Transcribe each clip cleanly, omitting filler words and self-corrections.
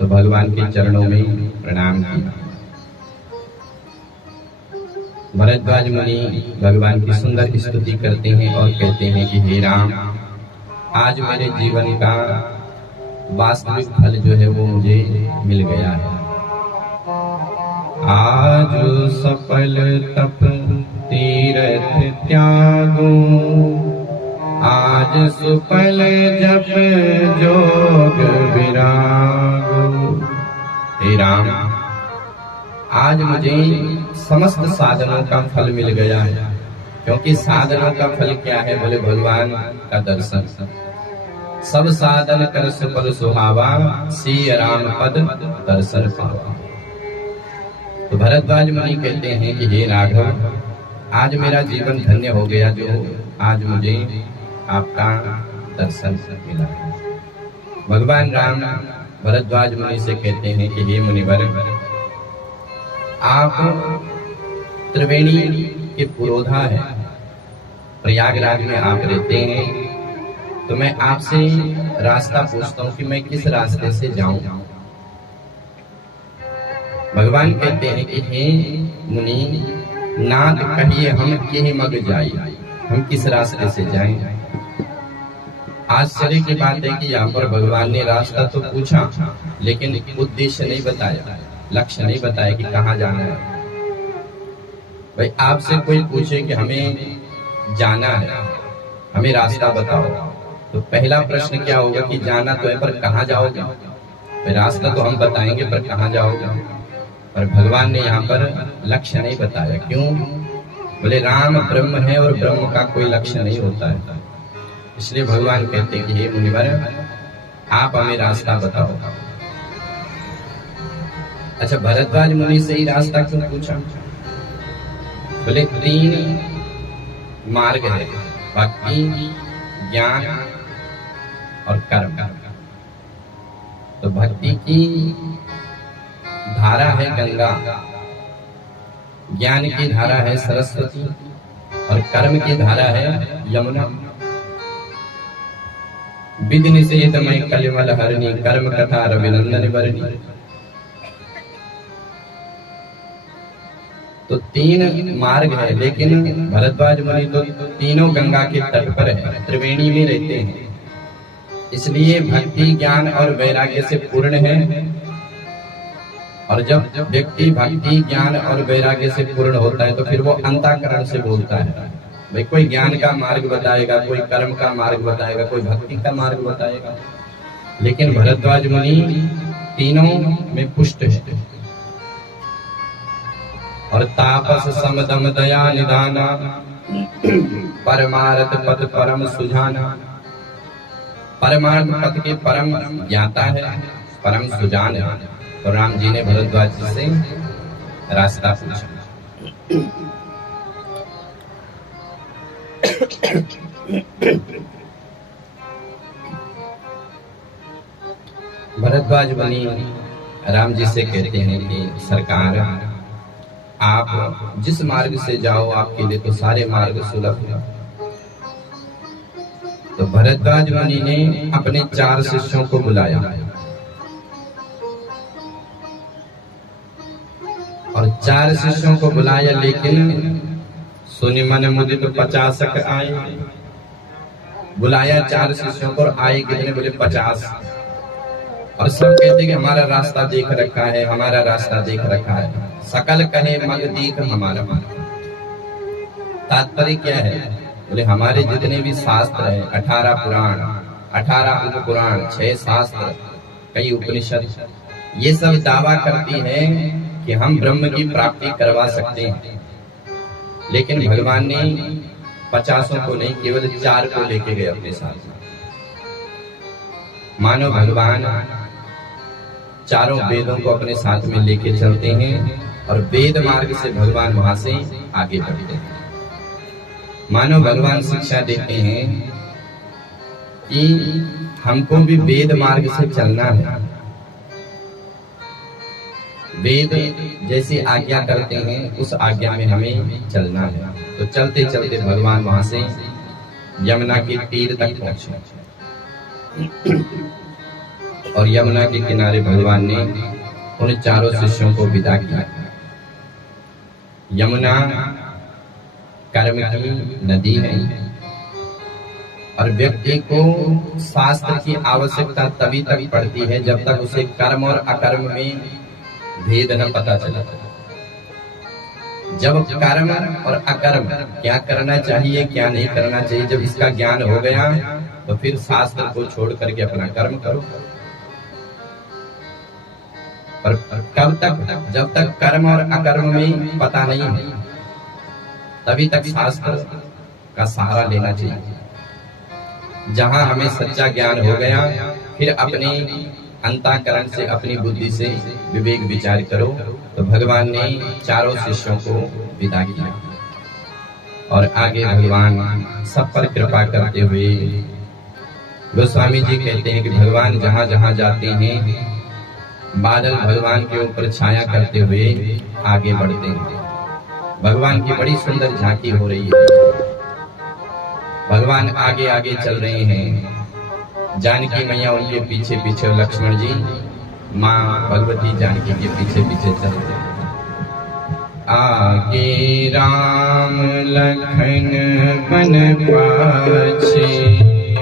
तो भगवान के चरणों में प्रणाम किया। भरद्वाज मुनि भगवान की सुंदर स्तुति करते हैं और कहते हैं कि हे राम, आज मेरे जीवन का वास्तविक फल जो है वो मुझे मिल गया है। आज सफल तप तीरथ त्यागो, आज सुफल जप जोग विरागो। हे राम, आज मुझे समस्त साधनों का फल मिल गया है। क्योंकि साधनों का फल क्या है? बोले भगवान का दर्शन। सब साधन कर सुफल सुहावा, सिय राम पद दर्शन पावा। तो भरद्वाज मुनि कहते हैं कि हे राघव, आज मेरा जीवन धन्य हो गया जो आज मुझे आपका दर्शन मिला। भगवान राम भरद्वाज मुनि से कहते हैं कि हे मुनिवर, आप त्रिवेणी के पुरोधा है, प्रयागराज में आप रहते हैं, तो मैं आपसे रास्ता पूछता हूं कि मैं किस रास्ते से जाऊं। भगवान कहते हैं कि हे मुनि, नाथ कहिए हम के मग जाई, हम किस रास्ते से जाएं। आश्चर्य की बात है कि यहाँ पर भगवान ने रास्ता तो पूछा, लेकिन उद्देश्य नहीं बताया, लक्ष्य नहीं बताया कि कहाँ जाना है। भाई आपसे कोई पूछे कि हमें जाना है, हमें रास्ता बताओ, तो पहला प्रश्न क्या होगा कि जाना तो है पर कहाँ जाओगे? भाई रास्ता तो हम बताएंगे पर कहाँ जाओगे? पर भगवान ने यहाँ पर लक्ष्य नहीं बताया। क्यों? बोले राम ब्रह्म है और ब्रह्म का कोई लक्ष्य नहीं होता है। इसलिए भगवान कहते हैं कि हे मुनिवर, आप हमें रास्ता बताओ। अच्छा, भरद्वाज मुनि से ही रास्ता क्यों पूछा? बोले 3 मार्ग है, भक्ति, ज्ञान और कर्म। तो भक्ति की धारा है गंगा, ज्ञान की धारा है सरस्वती और कर्म की धारा है यमुना। विधि निषेधमय कलिमल हरणी, कर्म कथा रविनंदन वर्णी। तो 3 मार्ग है, लेकिन भरद्वाज मुनि तो तीनों गंगा के तट पर है, त्रिवेणी में रहते हैं। इसलिए भक्ति, ज्ञान और वैराग्य से पूर्ण है। और जब व्यक्ति भक्ति, ज्ञान और वैराग्य से पूर्ण होता है तो फिर वो अंतःकरण से बोलता है। भाई कोई ज्ञान का मार्ग बताएगा, कोई कर्म का मार्ग बताएगा, कोई भक्ति का मार्ग बताएगा, लेकिन भरद्वाज मुनि तीनों में पुष्ट है। और तापस समदम दया निधाना, परमार्थ पद परम सुजाना। परमार्थ पद के परम ज्ञाता है, परम सुजान है। तो राम जी ने भरद्वाज जी से रास्ता पूछा। भरद्वाज मुनि राम जी से कहते हैं कि सरकार, आप जिस मार्ग से जाओ आपके लिए तो सारे मार्ग सुलभ हैं। तो भरद्वाज मुनि ने अपने 4 शिष्यों को बुलाया और 4 शिष्यों को बुलाया, लेकिन सुनि मन मुदित 50 आए। बुलाया 4 शिष्यों को, आए कितने? बोले 50। और सब कहते कि हमारा रास्ता देख रखा है, हमारा रास्ता देख रखा है। सकल कहे मग दीख हमारा। तात्पर्य क्या है? बोले हमारे जितने भी शास्त्र है, 18 पुराण, 18 उपपुराण, 6 शास्त्र, कई उपनिषद, ये सब दावा करती है कि हम ब्रह्म की प्राप्ति करवा सकते हैं। लेकिन भगवान ने 50 को नहीं, केवल 4 को लेके गए अपने साथ। मानो भगवान चारों वेदों को अपने साथ में लेके चलते हैं और वेद मार्ग से भगवान वहां से आगे बढ़ते हैं। मानो भगवान शिक्षा देते हैं कि हमको भी वेद मार्ग से चलना है। वेद जैसी आज्ञा करते हैं उस आज्ञा में हमें चलना है। तो चलते चलते भगवान वहां से यमुना के तीर तक पहुंचे। और यमुना के किनारे भगवान ने उन चारों शिष्यों को विदा किया। यमुना कर्म की नदी है और व्यक्ति को शास्त्र की आवश्यकता तभी तक पड़ती है जब तक उसे कर्म और अकर्म में भेद न पता चला। जब कर्म और अकर्म, क्या करना चाहिए क्या नहीं करना चाहिए, जब इसका ज्ञान हो गया तो फिर शास्त्र को छोड़ करके अपना कर्म करो। पर कब तक? जब तक कर्म और अकर्म में पता नहीं है तभी तक शास्त्र का सहारा लेना चाहिए। जहां हमें सच्चा ज्ञान हो गया फिर अपने अंतःकरण से, अपनी बुद्धि से विवेक विचार करो। तो भगवान ने चारों शिष्यों को विदा किया और आगे भगवान सब पर कृपा करते हुए, गोस्वामी जी कहते हैं कि भगवान जहां जहां जाते हैं बादल भगवान के ऊपर छाया करते हुए आगे बढ़ते हैं। भगवान की बड़ी सुंदर झांकी हो रही है। भगवान आगे आगे चल रहे हैं, जानकी मैया उनके पीछे पीछे, लक्ष्मण जी माँ भगवती जानकी के पीछे पीछे चल रहे हैं। आगे राम लखन बन पाछे,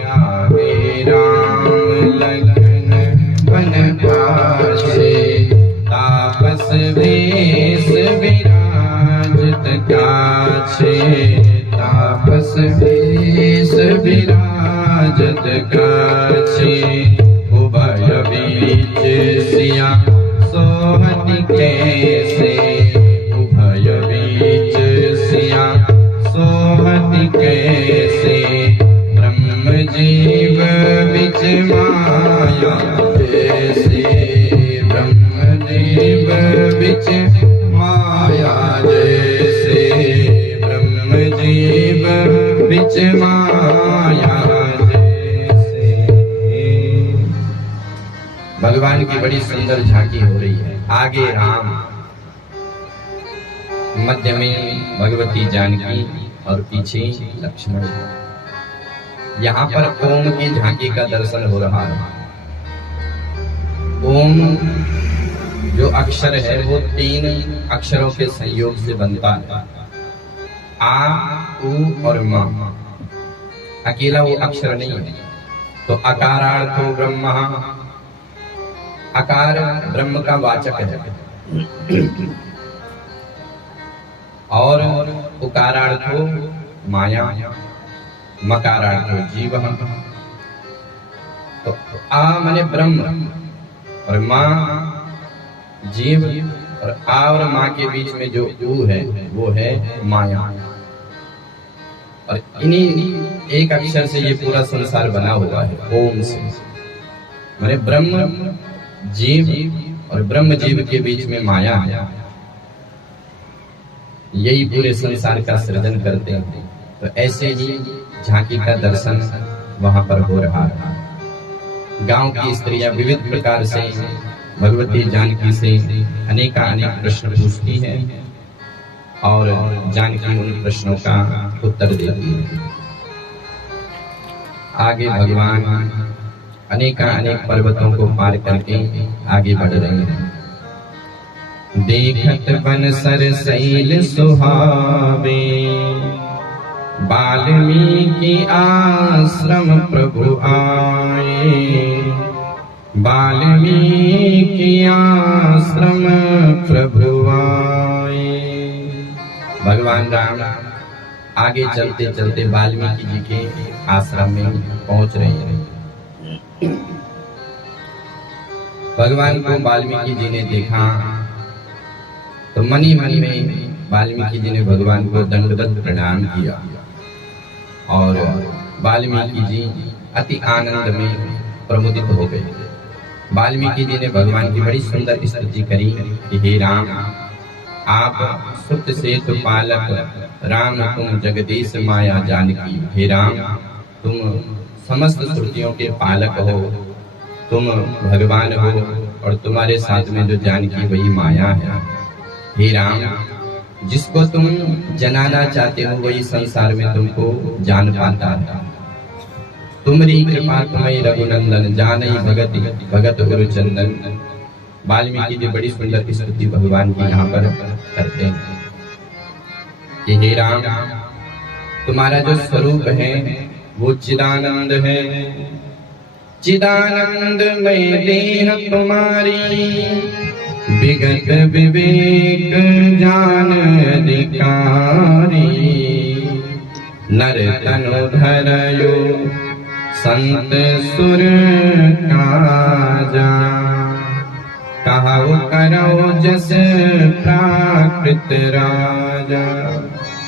आगे राम लखन बन पाछे, तापस वेश विराजत काछे, तापस वेश विराजत काछे, उभय बीच सिया सोहति कैसे, उभय बीच सिया सोहति कैसे, ब्रह्म जीव बिच माया जैसे, ब्रह्म जीव बिच माया जैसे, ब्रह्म जीव बिच माया जैसे। भगवान की बड़ी सुंदर झांकी हो रही है। आगे राम, मध्य में भगवती जानकी और पीछे लक्ष्मण। यहाँ पर ओम की झांकी का दर्शन हो रहा है। ओम जो अक्षर है वो 3 अक्षरों के संयोग से बनता है, आ, उ और मा। अकेला वो अक्षर नहीं है। तो अकारार्थो ब्रह्म, अकार ब्रह्म का वाचक है और उकारार्थो माया, मकारार्थो जीव। तो आ माने ब्रह्म और माँ जीव, और आ और माँ के बीच में जो ऊ है वो है माया। और इन्हीं एक अक्षर से ये पूरा संसार बना हुआ है, ओम से। माने ब्रह्म जीव और ब्रह्म जीव के बीच में माया है, यही पूरे संसार का सृजन करते हैं। तो ऐसे ही झांकी का दर्शन वहां पर हो रहा है। गांव की स्त्रियां विविध प्रकार से भगवती जानकी से अनेक प्रश्न पूछती है और जानकी उन प्रश्नों का उत्तर देती है। आगे भगवान अनेक पर्वतों को पार करके आगे बढ़ रहे हैं। देखत बन सरसैल सुहावे, वाल्मीकि आश्रम प्रभु आए, वाल्मीकि आश्रम प्रभु आए। भगवान राम आगे चलते चलते वाल्मीकि जी के आश्रम में पहुंच रहे हैं। भगवान को वाल्मीकि जी ने देखा तो मन ही मन में वाल्मीकि जी ने भगवान को दंडवत प्रणाम किया और वाल्मीकि जी अति आनंद में प्रमुदित हो गए। वाल्मीकि जी ने भगवान की बड़ी सुंदर स्तुति करी कि हे राम, आप सुत सेतु पालक, राम तुम जगदीश माया जानकी। हे राम, तुम समस्त श्रुतियों के पालक हो, तुम भगवान हो और तुम्हारे साथ में जो जानकी वही माया है। हे राम, जिसको तुम जनाना चाहते हो वही संसार में तुमको जान पाता है। तुमरी कृपा तुम्हें रघुनंदन, जानई भगति भगत गुरु चंदन। वाल्मीकि जी बड़ी सुंदर स्तुति भगवान की यहाँ पर करते हैं कि हे राम, तुम्हारा जो स्वरूप है वो चिदानंद है। चिदानंद में देह तुम्हारी, विगत विवेक जान अधिकारी। नर तनु धरयो संत सुर काजा, कहो करो जस प्राकृत राजा।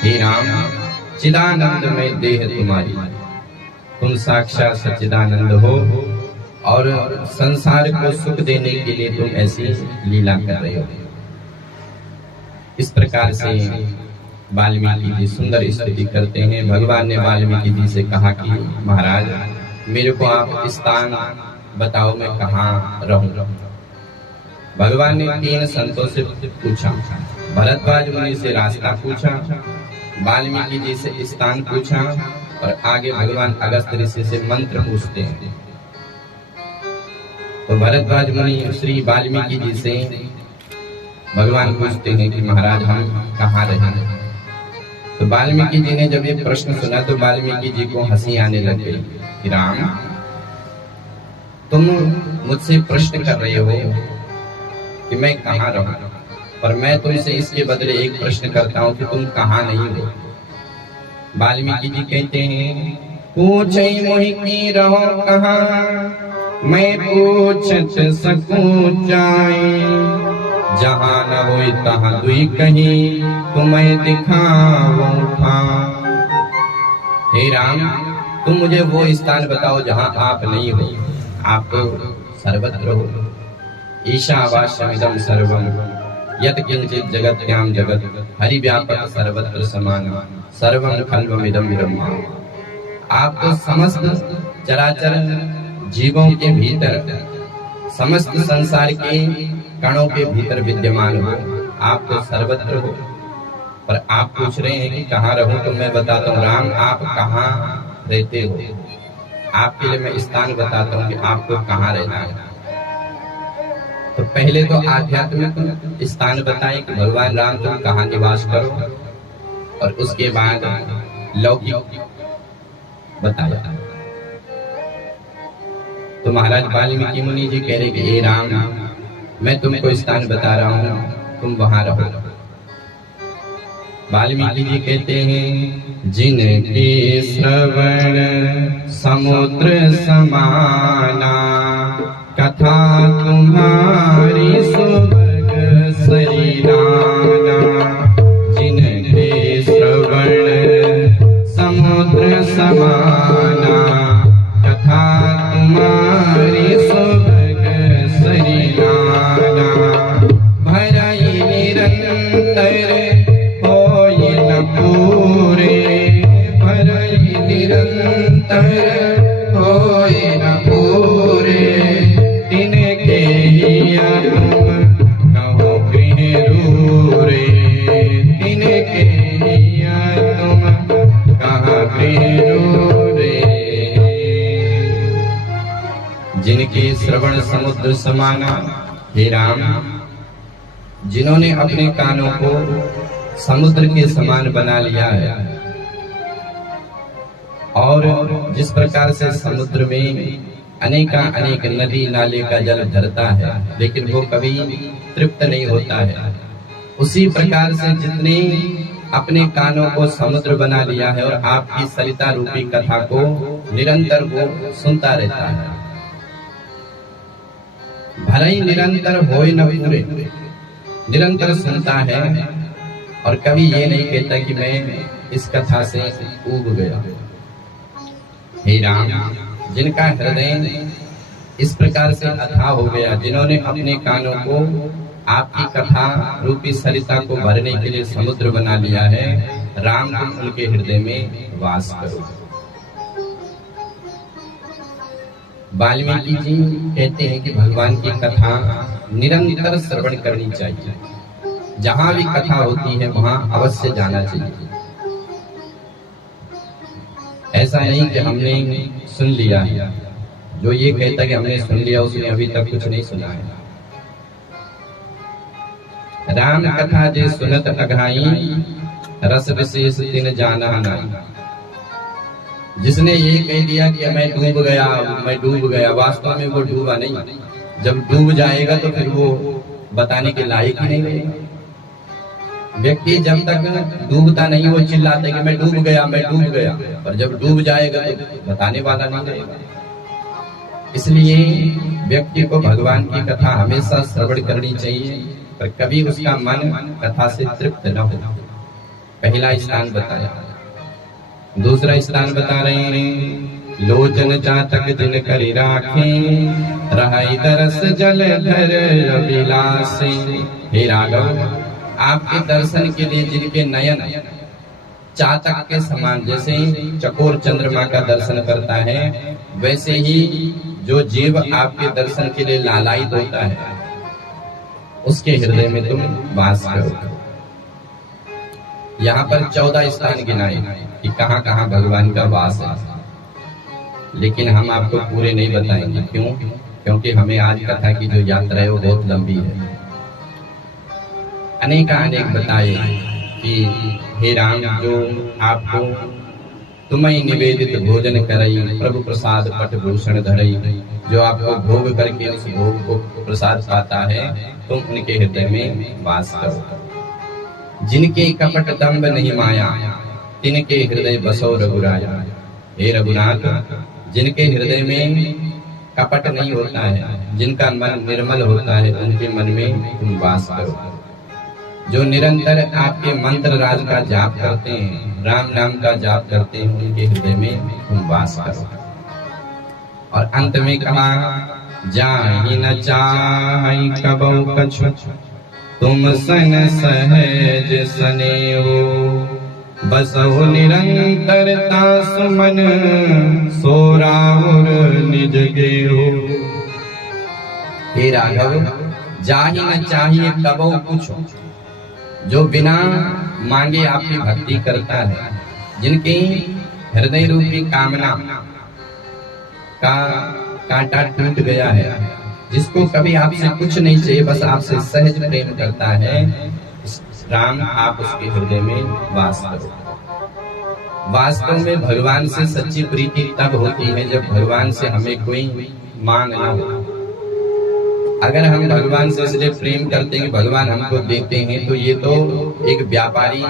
हे राम, चिदानंद में देह तुम्हारी, तुम साक्षात सच्चिदानंद हो और संसार को सुख देने के लिए तुम ऐसी लीला कर रहे हो। इस प्रकार से वाल्मीकि जी सुंदर स्तुति करते हैं। भगवान ने वाल्मीकि जी से कहा कि महाराज, मेरे को आप स्थान बताओ, मैं कहाँ रहूं। भगवान ने 3 संतों से पूछा। भरद्वाज मुनि से रास्ता पूछा, वाल्मीकि जी से स्थान पूछा और आगे भगवान अगस्त्य ऋषि से मंत्र पूछते हैं। तो भरद्वाज मुनि श्री वाल्मीकि जी से भगवान पूछते हैं कि महाराज हम कहाँ रहेंगे। तो वाल्मीकि जी ने जब ये प्रश्न सुना तो वाल्मीकि जी को हंसी आने लग गई कि राम, तुम मुझसे प्रश्न कर रहे हो कि मैं कहाँ रहूं, पर मैं तुमसे इसके बदले एक प्रश्न करता हूँ कि तुम कहाँ नहीं हो। वाल्मीकि जी कहते हैं, पूछे मोहि की रहो कहाँ, मैं पूछत सकूं जाए। जहाँ न होई तहाँ दुई कहीं, तुम्हें दिखाऊं ठाम। हे राम, तुम मुझे वो स्थान बताओ जहाँ आप नहीं हो। आप तो सर्वत्र हो। ईशावास्यमिदं सर्वं यत् किंचित् जगत्यां जगत्, हरि व्यापक सर्वत्र समानं, सर्वं खल्वमिदं ब्रह्म। आप तो समस्त चराचर जीवों के भीतर, समस्त संसार के कणों के भीतर विद्यमान हो। आप तो सर्वत्र हो। पर आप पूछ रहे हैं कि कहाँ रहूं, तो मैं बताता हूँ राम, आप कहाँ रहते हो। आपके लिए मैं स्थान बताता हूँ कि आपको कहाँ रहना है। तो पहले तो आध्यात्मिक स्थान बताएं कि भगवान राम तुम कहाँ निवास करो, और उसके बाद लौकिक बताया। तो महाराज वाल्मीकि मुनि जी कह रहे कि हे राम, मैं तुमको स्थान बता रहा हूँ, तुम वहां रहो। वाल्मीकि जी कहते हैं, जिनके श्रवण समुद्र समाना, कथा तुम्हारी सुभग सरिलाना। जिनके श्रवण समुद्र समाना, कथा तुम्हारी सुभग सरिलाना। भरई निरंतर होय न पूरे, भरई निरंतर होय न पूरे। तिनके हिया तुम कहो गृह रूरे, तिनके हिया तुम कहाँ गृह रूरे। जिनके श्रवण समुद्र समाना, हे राम, जिन्होंने अपने कानों को समुद्र के समान बना लिया है, और जिस प्रकार से समुद्र में अनेक नदी नाले का जल भरता है लेकिन वो कभी तृप्त नहीं होता है, उसी प्रकार से जितने अपने कानों को समुद्र बना लिया है और आपकी सरिता रूपी कथा को निरंतर वो सुनता रहता है। भरई निरंतर होय न पूरे, निरंतर सुनता है और कभी ये नहीं कहता कि मैं इस कथा से ऊब गया। हे राम, जिनका हृदय इस प्रकार से अथाह हो गया, जिन्होंने अपने कानों को आपकी कथा रूपी सरिता को भरने के लिए समुद्र बना लिया है, राम तुम उनके हृदय में वास करो। वाल्मीकि जी कहते हैं कि भगवान की कथा निरंतर श्रवण करनी चाहिए। जहां भी कथा होती है वहां अवश्य जाना चाहिए। ऐसा नहीं कि हमने सुन लिया, जो ये कहता कि हमने सुन लिया उसने अभी तक कुछ नहीं सुना है। राम कथा जे सुनत अघाई, रस विशेष तिन जाना नाई। जिसने ये कह दिया कि मैं डूब गया, वास्तव में वो डूबा नहीं। जब डूब जाएगा तो फिर वो बताने के लायक ही नहीं रहेगा। व्यक्ति जब तक डूबता नहीं वो चिल्लाते कि मैं डूब गया, पर जब डूब जाएगा तो बताने वाला नहीं रहेगा। इसलिए व्यक्ति को भगवान की कथा हमेशा श्रवण करनी चाहिए, पर कभी उसका मन कथा से तृप्त न हो। पहला स्थान बताया। दूसरा स्थान बता रहे हैं, लोचन चातक जिन करि राखे, रहाई तरस जल धर अभिलाषे। हे राघव, आपके दर्शन के लिए जिनके नयन चातक के समान, जैसे चकोर चंद्रमा का दर्शन करता है, वैसे ही जो जीव आपके दर्शन के लिए लालायित होता है, उसके हृदय में तुम वास करो। यहाँ पर 14 स्थान गिनाए कि कहाँ कहाँ भगवान का वास है, लेकिन हम आपको पूरे नहीं बताएंगे। क्यों? क्योंकि हमें आज कथा की जो यात्रा है वो बहुत लंबी है। अनेक बताए कि हे राम, जो आपको तुम्हें निवेदित भोजन करई, प्रभु प्रसाद पट भूषण धरई। जो आपको भोग करके उस भोग को प्रसाद पाता है, तुम उनके हृदय में वास करो। जिनके कपट दंभ नहीं माया, तिनके हृदय बसो रघुराया। हे रघुनाथ, जिनके हृदय में कपट नहीं होता है, जिनका मन निर्मल होता है, उनके मन में तुम वास करो। जो निरंतर आपके मंत्र राज का जाप करते हैं, राम नाम का जाप करते हैं, उनके हृदय में तुम वास करो। और अंत में कहा, जाहि न चाहि कबहु कछु, तुम सन सहज स्नेहो। बसहु निरंतरता सुमन, सो राहुर निज गेहो। हे राघव, जाहि न चाहिए कबहु कुछ, जो बिना मांगे आपकी भक्ति करता है, जिनकी हृदय रूपी कामना का कांटा टूट गया है, जिसको कभी आपसे कुछ नहीं चाहिए, बस आपसे सहज प्रेम करता है, राम आप उसके हृदय में वास करो। वास्तव में भगवान से सच्ची प्रीति तब होती है जब भगवान से हमें कोई मांग ना हो। अगर हम भगवान से इसलिए प्रेम करते हैं कि भगवान हमको देते हैं, तो ये तो एक व्यापारी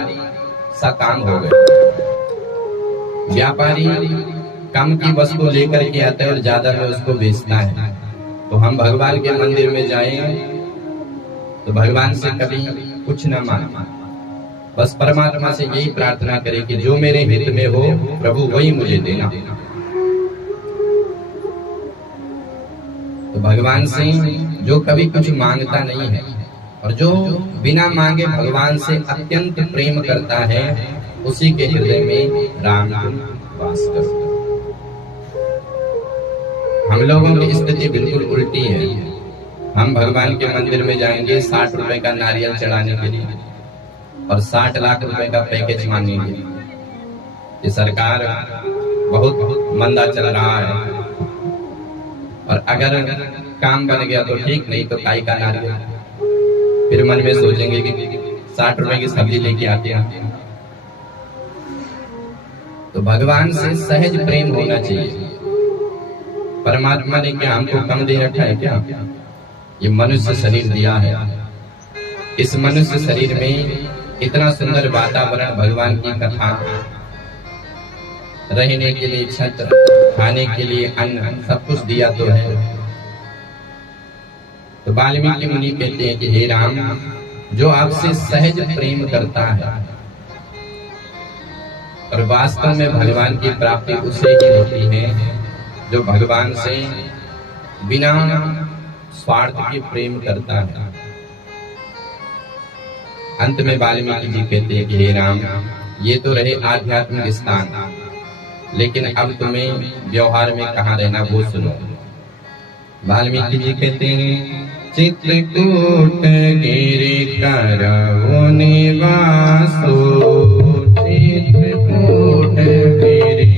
सा काम हो गया। व्यापारी कम की वस्तु लेकर के आता है और ज्यादा में उसको बेचता है। तो हम भगवान के मंदिर में जाएं तो भगवान से कभी कुछ न मांगे, बस परमात्मा से यही प्रार्थना करें कि जो मेरे हित में हो प्रभु वही मुझे देना। तो भगवान से जो कभी कुछ मांगता नहीं है और जो बिना मांगे भगवान से अत्यंत प्रेम करता है, उसी के हृदय में राम वास करो। हम लोगों की स्थिति बिल्कुल उल्टी है। हम भगवान के मंदिर में जाएंगे 60 रुपए का नारियल चढ़ाने के लिए और 60 लाख रुपए का पैकेज मांगेंगे। ये सरकार बहुत मंदा चल रहा है, और अगर काम बन गया तो ठीक, नहीं तो काई का नारियल। फिर मन में सोचेंगे कि 60 रुपए की सब्जी लेके आते हैं। तो भगवान से सहज प्रेम होना चाहिए। परमात्मा ने क्या हमको कम दे रखा है क्या? ये मनुष्य शरीर दिया है। इस मनुष्य शरीर में इतना सुंदर वातावरण, भगवान की कथा, रहने के लिए छत्र, खाने के लिए अन्न, सब कुछ दिया तो है। तो वाल्मीकि मुनि कहते हैं कि हे राम, जो आपसे सहज प्रेम करता है, और वास्तव में भगवान की प्राप्ति उसे ही होती है जो भगवान से बिना स्वार्थ के प्रेम करता है। अंत में वाल्मीकि जी कहते हैं कि हे राम, ये तो रहे आध्यात्मिक स्थान, लेकिन अब तुम्हें व्यवहार में कहाँ रहना वो सुनो। वाल्मीकि जी कहते हैं, चित्रकूट गिरि करहु निवासो, चित्रकूट गिरि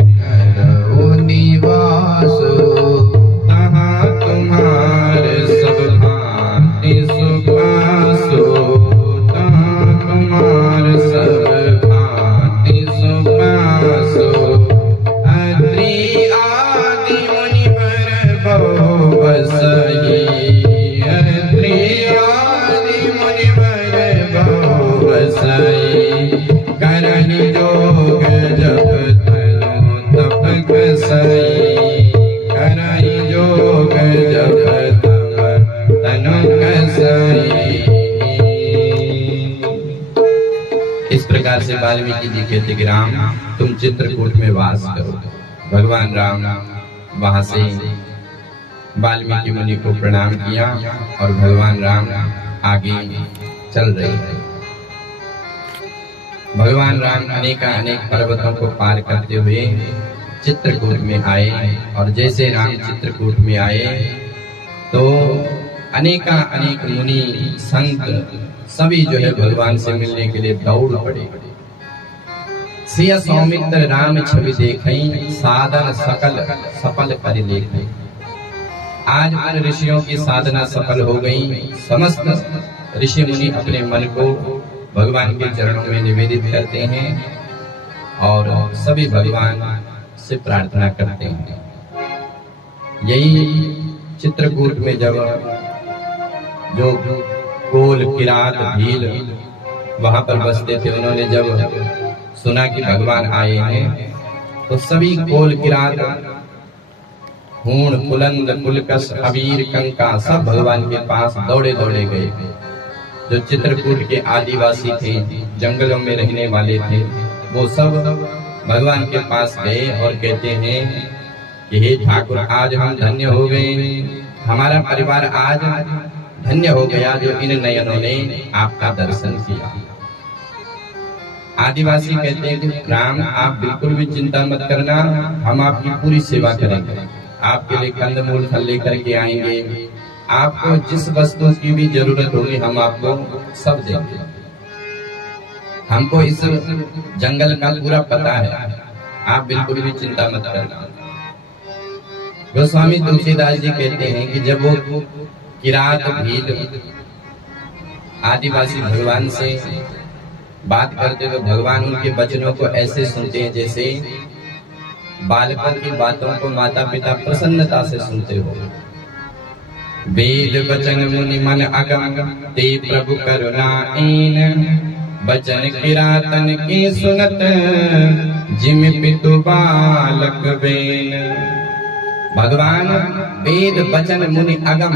प्रकार से वाल्मीकि जी कहते कि राम तुम चित्रकूट में वास करो। भगवान राम वहां से वाल्मीकि मुनि को प्रणाम किया और भगवान राम आगे चल रहे हैं। भगवान राम अनेक पर्वतों को पार करते हुए चित्रकूट में आए और जैसे राम चित्रकूट में आए तो अनेक मुनि संत सभी जो है भगवान से मिलने के लिए दौड़ पड़े। सिया सौमित्र राम छवि देखें, साधन सकल सफल कर लेखें। आज उन ऋषियों की साधना सफल हो गई। समस्त ऋषि मुनि अपने मन को भगवान के चरणों में निवेदित करते हैं और सभी भगवान से प्रार्थना करते हैं। यही चित्रकूट में जब जो कोल किरात भील वहां पर बसते थे, उन्होंने जब सुना कि भगवान आए हैं तो सभी कोल किरात हूण कुलंद कुलकस अबीर कंका सब भगवान के पास दौड़े दौड़े गए। जो चित्रकूट के आदिवासी थे, जंगलों में रहने वाले थे, वो सब भगवान के पास गए और कहते हैं कि हे ठाकुर, आज हम धन्य हो गए, हमारा परिवार आज धन्य हो गया जो इन नयनों ने आपका दर्शन किया। आदिवासी कहते हैं कि राम आप बिल्कुल भी चिंता मत करना, हम आपकी पूरी सेवा करेंगे, आपके लिए कंदमूल फल लेकर के आएंगे, आपको जिस वस्तु की भी जरूरत होगी हम आपको सब देंगे। हमको इस जंगल का पूरा पता है, आप बिल्कुल भी चिंता मत करना। गोस्वामी तुलसीदास जी कहते हैं कि जब वो किरात भील आदिवासी भगवान से बात करते तो भगवान उनके वचनों को ऐसे सुनते हैं जैसे बालकों की बातों को माता पिता प्रसन्नता से सुनते हो। वेद वचन मुनि मन अगम ते प्रभु करुणाईन, वचन किरातन के सुनत जिम पितु बालक बेन। भगवान वेद वचन मुनि अगम,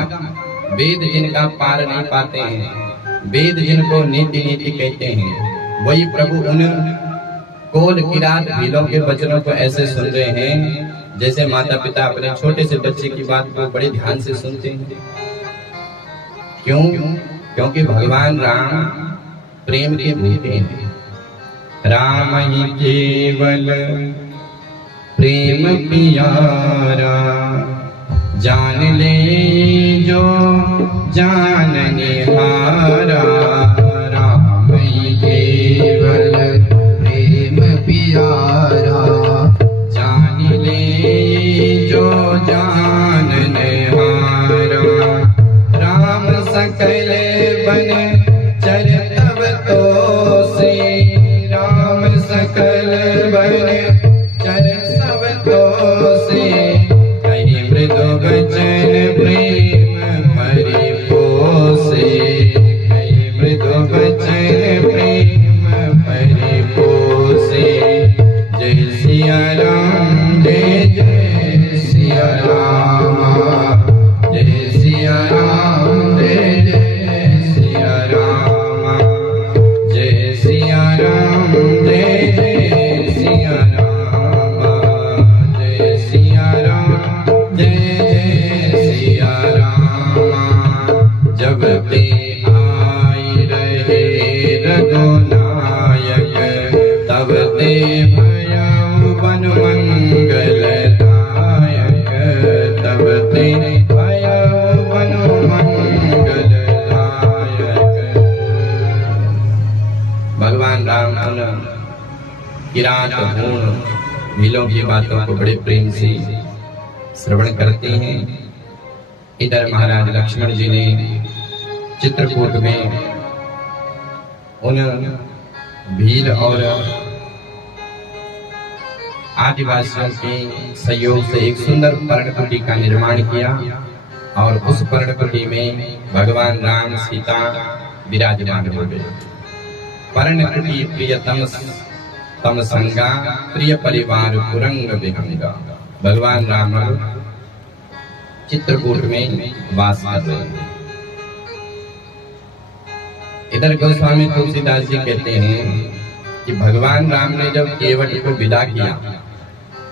वेद जिनका पार नहीं पाते हैं, वेद जिनको नीति नीति कहते हैं, वही प्रभु उन कोल किरात भीलों के वचनों को ऐसे सुन रहे हैं जैसे माता पिता अपने छोटे से बच्चे की बात को बड़े ध्यान से सुनते हैं। क्यों? क्योंकि भगवान राम प्रेम के भूखे हैं। राम ही केवल प्रेम प्यारा, जान ले जो जानने हारा। राम ही केवल प्रेम प्यारा, जान ले जो जानने हारा। राम सकल बन चर तब तो से, राम सकल बन चर सब तो से। कहीं मृदु वचन प्रेम परिपोसे, कहीं मृदु वचन प्रेम परिपोसे। जय सिया राम, जय जय सिया राम, जय सिया राम, जय जय सिया राम, जय सिया राम, जय जय सिया राम, जय सिया राम, जय जय सिया राम। जब ते आई रहे रघुनायक, तब ते भयउ बन मंगल दायक, तब ते भयउ बन मंगल दायक। भगवान राम उन किरात हूण भीलों की बातों को बड़े प्रेम से श्रवण करते हैं। इधर महाराज लक्ष्मण जी ने चित्रकूट में उन भील और आदिवासियों के सहयोग से एक सुंदर पर्णकुटी का निर्माण किया और उस पर्णकुटी में भगवान राम सीता विराजमान हो गए। पर्णकुटी प्रियतम तम संगा, प्रिय परिवार पुरंग विहंगा। भगवान राम चित्रकूट में वास कर रहे हैं। इधर गोस्वामी तुलसीदास जी कहते हैं कि भगवान राम ने जब केवट को विदा किया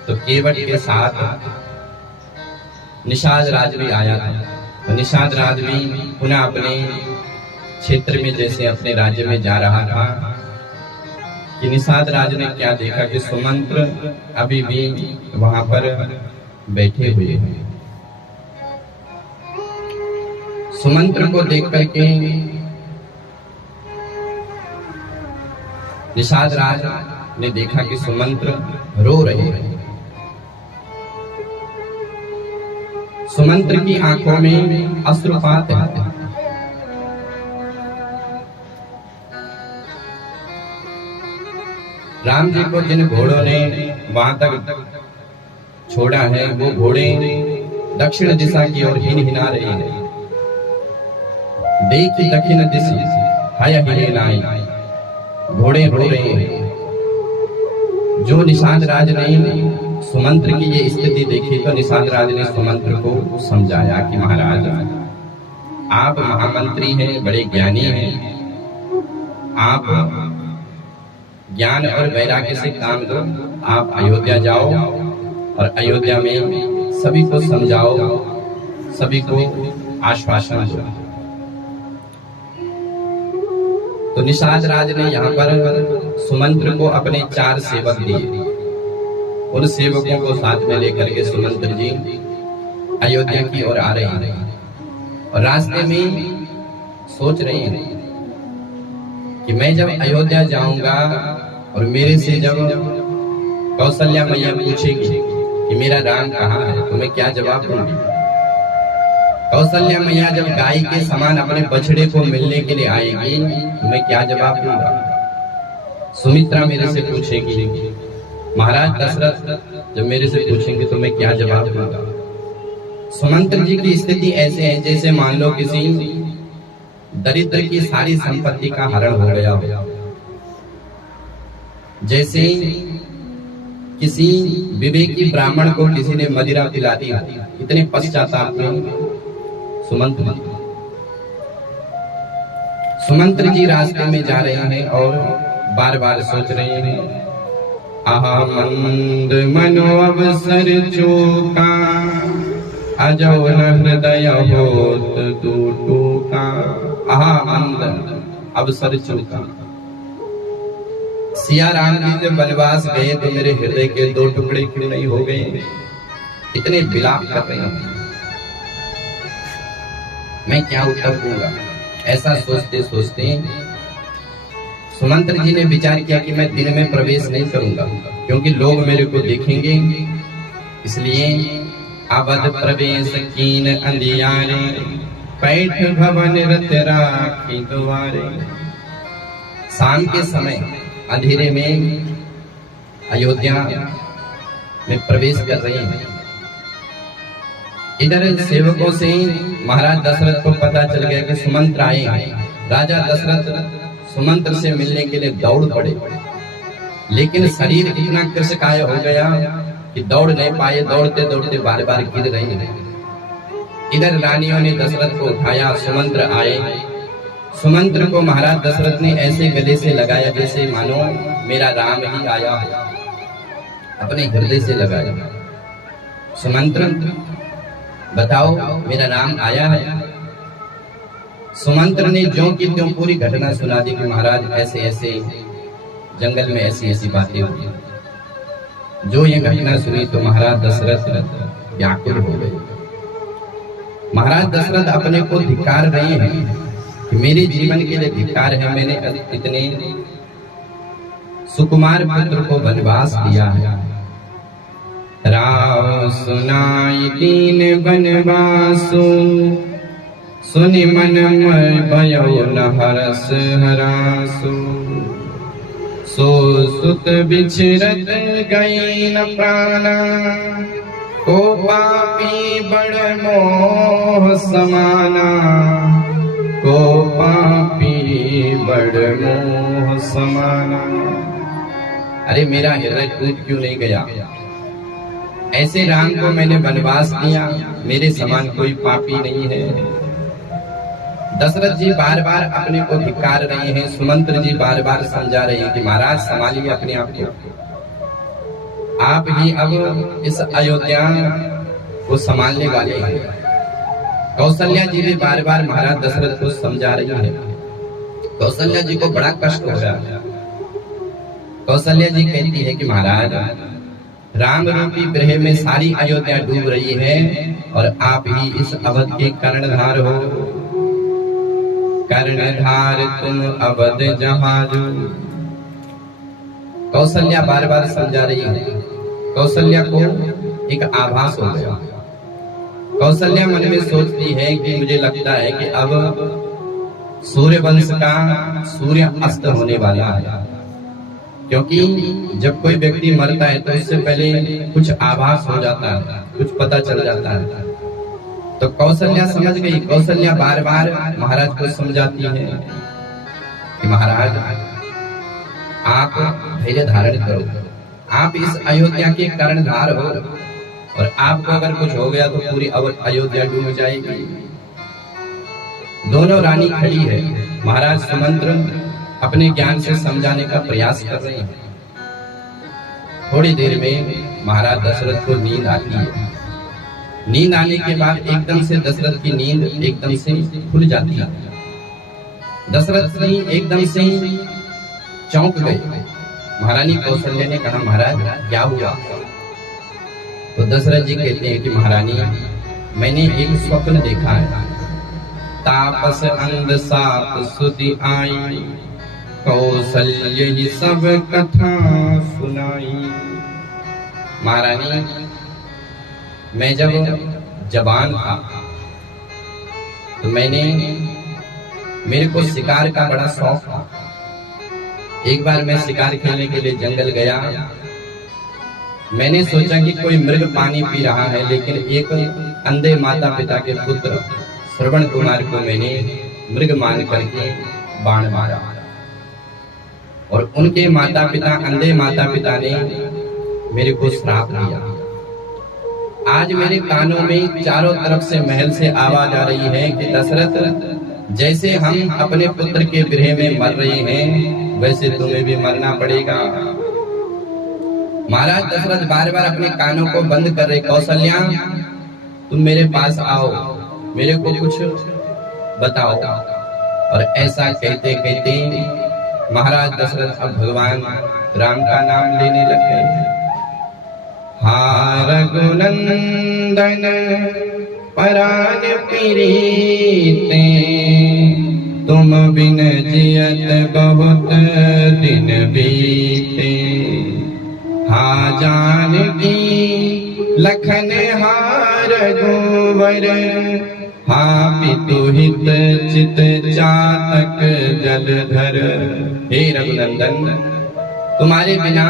तो केवट के साथ निषाद राज भी आया था। तो निषाद राज भी पुनः अपने क्षेत्र में जैसे अपने राज्य में जा रहा था कि निषाद राज ने क्या देखा कि सुमंत्र अभी भी वहां पर बैठे हुए हैं। सुमंत्र को देख करके निषाद राज ने देखा कि सुमंत्र रो रहे हैं। सुमंत्र की आंखों में अश्रुपात है। राम जी को जिन घोड़ों ने वहां तक छोड़ा है वो घोड़े दक्षिण दिशा की ओर हिना रहे हैं। देखी दक्षिण दिशा हाय हाय नाई, घोड़े रो रहे हैं। जो निषाद राज ने सुमंत्र की ये स्थिति देखी तो निषाद राज ने सुमंत्र को समझाया कि महाराज आप महामंत्री हैं, बड़े ज्ञानी हैं, आप ज्ञान और वैराग्य से काम दो। आप अयोध्या जाओ और अयोध्या में सभी को समझाओ, सभी को आश्वासन दो। तो निषाद राज ने यहाँ पर सुमंत्र को अपने 4 सेवक दिए। उन सेवकों को साथ में लेकर के सुमंत्र जी अयोध्या की ओर आ रहे हैं और रास्ते में सोच रहे हैं कि मैं जब अयोध्या जाऊंगा और मेरे से जब कौशल्या मैया पूछेगी कि मेरा राम कहाँ है तो मैं क्या जवाब दूंगी। कौशल्या मैया जब गाय के समान अपने बछड़े को मिलने के लिए आएगी तो मैं क्या जवाब दूंगा। सुमित्रा मेरे से पूछेगी, महाराज दशरथ जब मेरे से पूछेंगे तो मैं क्या जवाब दूंगा। सुमंत्र जी की स्थिति ऐसे है जैसे मान लो किसी दरिद्र की सारी संपत्ति का हरण हो गया हो, जैसे किसी विवेकी ब्राह्मण को किसी ने मदिरा पिला दी। इतने पश्चाताप में सुमंत्र जी रास्ते में जा रहे हैं और बार बार सोच रहे हैं, आहा मंद मनो अवसर चूका, अजो हृदय होत तू टूका। आहा मंद अवसर चूका। सिया राम जी जब वनवास गए तो मेरे हृदय के 2 टुकड़े क्यों नहीं हो गए। इतने विलाप कर रहे हैं, मैं क्या उत्तर दूंगा। ऐसा सोचते सोचते सुमंत्र जी ने विचार किया कि मैं दिन में प्रवेश नहीं करूंगा क्योंकि लोग मेरे को देखेंगे, इसलिए अवध प्रवेश कीन अंधियारे, पैठ भवन रत राखी द्वारे। शाम के समय अंधेरे में अयोध्या में प्रवेश कर रहे हैं। इधर सेवकों से महाराज दशरथ को पता चल गया कि सुमंत्र आए हैं। राजा दशरथ सुमंत्र से मिलने के लिए दौड़ पड़े, लेकिन शरीर इतना कृशकाय हो गया कि दौड़ नहीं पाए। दौड़ते दौड़ते बार बार गिर रहे हैं। इधर रानियों ने दशरथ को उठाया, सुमंत्र आए। सुमंत्र को महाराज दशरथ ने ऐसे गले से लगाया जैसे मानो मेरा राम ही आया है, अपने हृदय से लगाया। सुमंत्र बताओ मेरा राम आया है। सुमंत्र ने ज्यों की त्यों पूरी घटना सुना दी कि महाराज ऐसे ऐसे जंगल में ऐसी ऐसी बातें हुई। जो ये घटना सुनी तो महाराज दशरथ व्याकुल हो गए। महाराज दशरथ अपने को धिक्कार रहे हैं कि मेरे जीवन के लिए धिक्कार है, मैंने इतने सुकुमार पुत्र को वनवास दिया है। राव सुनाई दीन बनवासु, सुनि मन भयो न हरस हरासु। सो सुत बिछरत गई न प्राणा, को पापी बड़ मोह समाना, को पापी बड़ मोह समाना। अरे मेरा हृदय टूट क्यों नहीं गया। ऐसे राम को मैंने वनवास दिया, मेरे समान कोई पापी नहीं है। दशरथ जी बार बार अपने को धिक्कार रहे हैं, सुमंत्र जी बार बार समझा रहे हैं कि महाराज संभालिए अपने आप को, आप ही अब इस अयोध्या को संभालने वाले हैं। कौशल्या जी भी बार बार महाराज दशरथ को समझा रही है। कौशल्या जी को बड़ा कष्ट हो रहा है। कौशल्या जी कहती है कि महाराज राम रूपी ग्रह में सारी अयोध्या डूब रही है और आप ही इस अवध के कर्णधार हो। कर्णधार तुम अवध जहाजो। कौशल्या बार बार समझा रही है। कौशल्या को एक आभास हो गया। कौशल्या मन में सोचती है कि मुझे लगता है कि अब सूर्य वंश का सूर्य अस्त होने वाला है, क्योंकि जब कोई व्यक्ति मरता है तो उससे पहले कुछ आभास हो जाता है, कुछ पता चल जाता है। तो कौशल्या समझ गई। कौशल्या बार बार महाराज को समझाती है कि महाराज आप धैर्य धारण करो, आप इस अयोध्या के कर्णधार हो और आपको अगर कुछ हो गया तो पूरी अयोध्या डूब जाएगी। दोनों रानी खड़ी है। महाराज सुमंत्र अपने ज्ञान से समझाने का प्रयास कर रहे हैं। थोड़ी देर में महाराज दशरथ को नींद आती है। नींद आने के बाद एकदम से दशरथ की नींद एकदम से खुल जाती है। दशरथ जी एकदम से चौंक गए। महारानी कौशल्या ने कहा महाराज क्या हुआ? तो दशरथ जी कहते हैं कि महारानी मैंने एक स्वप्न देखा है। तापस अंध साप सुधि आई, कौशल्य ही सब कथा सुनाई। महारानी मैं जब जवान था तो मेरे को शिकार का बड़ा शौक था। एक बार मैं शिकार खेलने के लिए जंगल गया। मैंने सोचा कि कोई मृग पानी पी रहा है, लेकिन एक अंधे माता पिता के पुत्र श्रवण कुमार को मैंने मृग मान करके बाण मारा और उनके माता पिता, अंधे माता पिता ने मेरे को श्राप दिया। आज मेरे कानों में चारों तरफ से महल से आवाज आ रही है कि दशरथ जैसे हम अपने पुत्र के विरह में मर रहे हैं वैसे तुम्हें भी मरना पड़ेगा। महाराज दशरथ बार बार अपने कानों को बंद कर रहे। कौशल्या तुम मेरे पास आओ, मेरे को कुछ बताओ। और ऐसा कहते कहते महाराज दशरथ अब भगवान राम का नाम लेने लग गए। हा रघुनंदन परान प्रीते, तुम बिन जियत बहुत दिन बीते। हा जानकी लखन हार गोवर, हा पितु हित चित चातक जलधर। हे रघुनंदन तुम्हारे बिना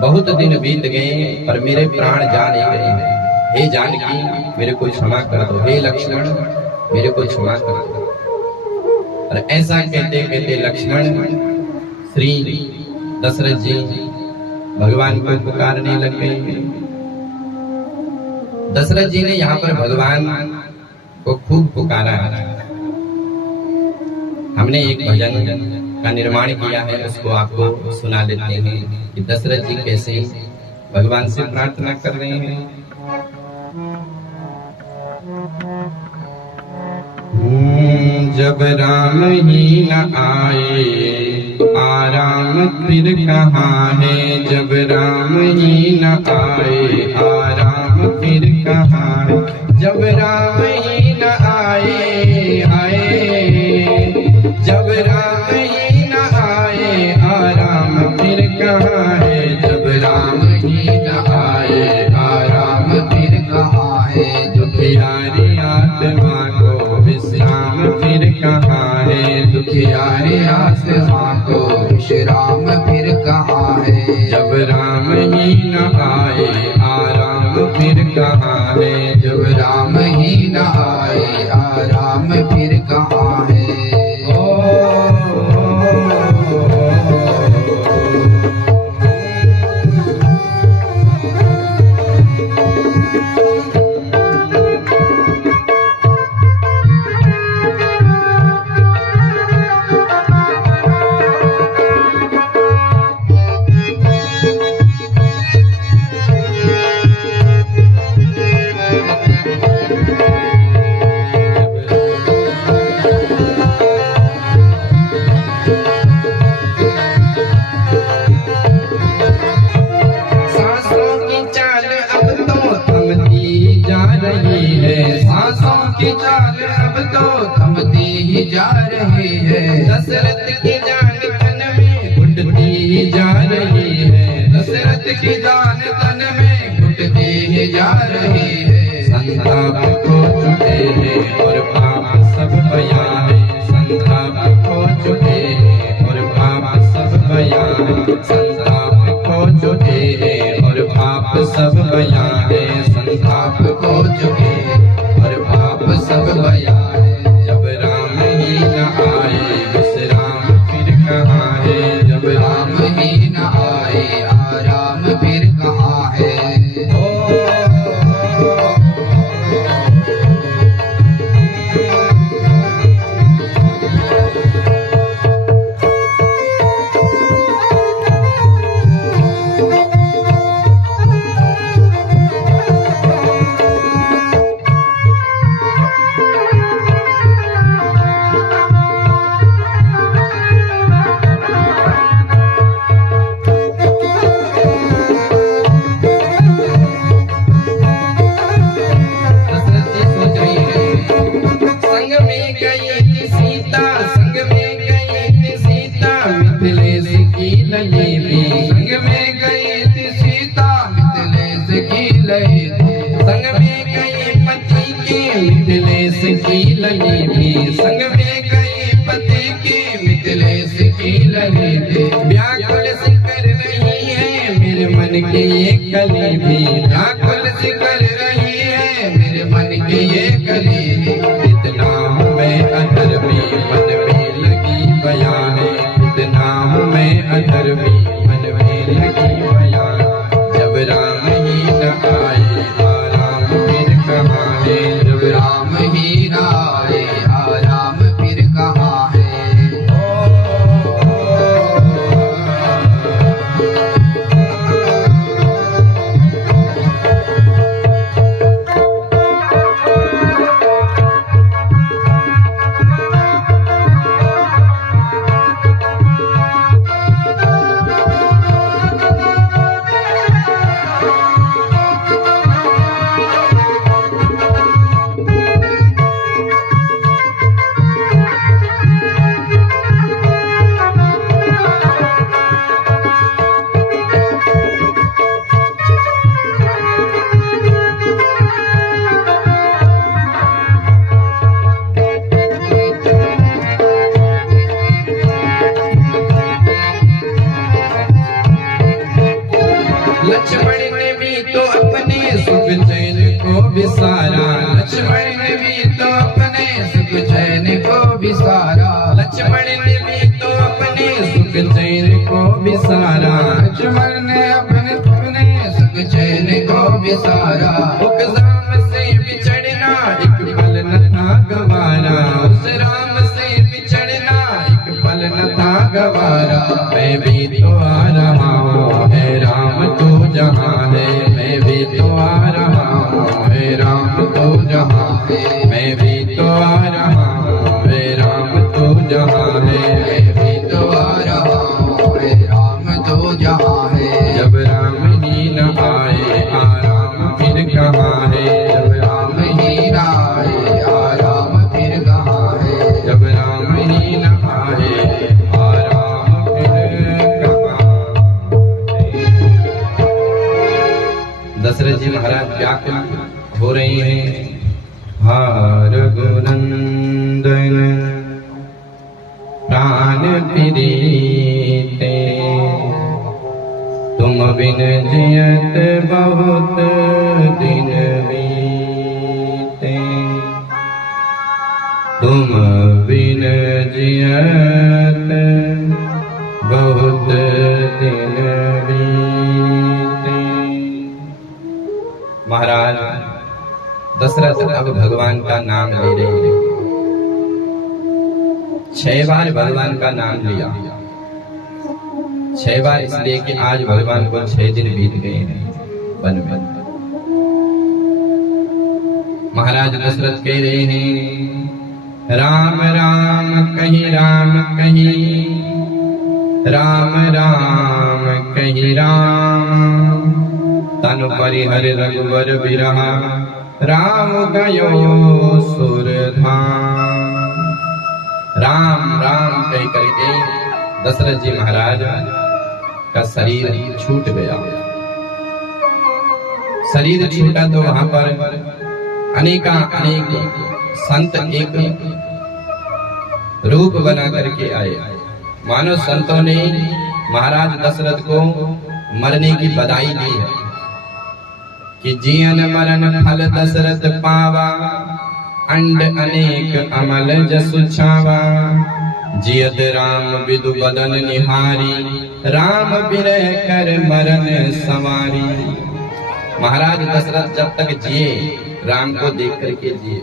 बहुत दिन बीत गए पर मेरे प्राण जा नहीं गए। हे जानकी मेरे को क्षमा कर दो। हे लक्ष्मण मेरे को क्षमा कर दो। और ऐसा कहते कहते लक्ष्मण श्री दशरथ जी भगवान को पुकारने लग गए। दशरथ जी ने यहाँ पर भगवान को खूब पुकारा। हमने एक भजन का निर्माण किया है, उसको आपको सुना देते हैं कि दशरथ जी कैसे भगवान से प्रार्थना कर रहे हैं। जब राम ही न आए आराम फिर कहाँ है। जब राम ही न आए आराम फिर कहाँ है। जब राम ही न आए आए, जब राम ही न आए आराम फिर कहाँ है। जब राम ही न आए आराम फिर कहाँ है। दुखियारी आत्मा को विश्राम फिर कहाँ है। दुखियारी आत्मा को विश्राम फिर कहाँ है। जब राम ही न आए आराम फिर कहाँ है। जब राम ही न आए आराम फिर कहाँ है। जा रही है। दशरथ की जान तन में घुटती जा रही है। दशरथ की जान तन में घुटती ही जा रही है। संताप खो चुके हैं और पाप सब बया है। संताप खो चुके हैं और पाप सब बया है। संताप खो चुके हैं और पाप सब बया है। संताप खो चुके और पाप सब बया है। जब राम ही न आए विश्राम फिर कहाँ है। जब राम ही न आए आराम फिर कहाँ है। संग में गई पति की मिथिलेश की लली थी। व्याकुल सी कर रही है मेरे मन की ये कली भी। व्याकुल सी कर रही है मेरे मन की ये कली। इतना हूँ मैं अधर्मी मन में लगी बयान। इतना हूँ मैं अधर्मी मन में लगी बयान। जब राम ही न आए आराम फिर कहाँ है। जब राम ही न आए आराम फिर कहाँ है। लक्ष्मण ने भी तो अपने सुख चैन को विसारा। लक्ष्मण ने भी तो अपने सुख चैन को विसारा। लक्ष्मण ने भी तो अपने सुख चैन को विसारा। लक्ष्मण ने अपने सुख चैन को विसारा। उस राम से बिछड़ना एक पल न था गवारा। उस राम से बिछड़ना एक पल न था गवारा। मैं भी तो आ रहा हूँ है राम तू जहाँ है। मैं भी तो आ रहा हूँ है राम तू जहाँ है। मैं भी तो आ रहा हूँ है राम तू जहाँ है। मैं भी तो आ रहा हूँ है राम तो जहाँ है। जब राम ही न आए आराम फिर कहाँ है। जब राम ही न आए आराम फिर कहाँ है। जब राम ही न आए आराम फिर कहाँ है। दशरथ जी महाराज व्याकुल हो रहे हैं। हार रघुनंदन प्राण प्रीते तुम बिन जियत बहुत दिन बीते। तुम बिन जियत बहुत दिन बीते। महाराज दशरथ अब भगवान का नाम ले रहे हैं। 6 बार भगवान का नाम लिया। 6 बार इसलिए कि आज भगवान को 6 दिन बीत गए हैं वन में। महाराज दशरथ कह रहे हैं राम राम कही राम कही राम राम कही राम। तनु परिहर रघुवर बिरहा राम गयो सुरधाम। राम राम कह करके दशरथ जी महाराज का शरीर छूट गया। शरीर छूटा तो वहां पर अनेक संत एक रूप बना करके आए। मानो संतों ने महाराज दशरथ को मरने की बधाई दी है कि जियन मरण फल दशरथ पावा, अंड अनेक अमल जसु छावा, जियत राम विदु बदन निहारी, राम बिरह कर मरण समारी। महाराज दशरथ जब तक जिए राम को देख करके जिए,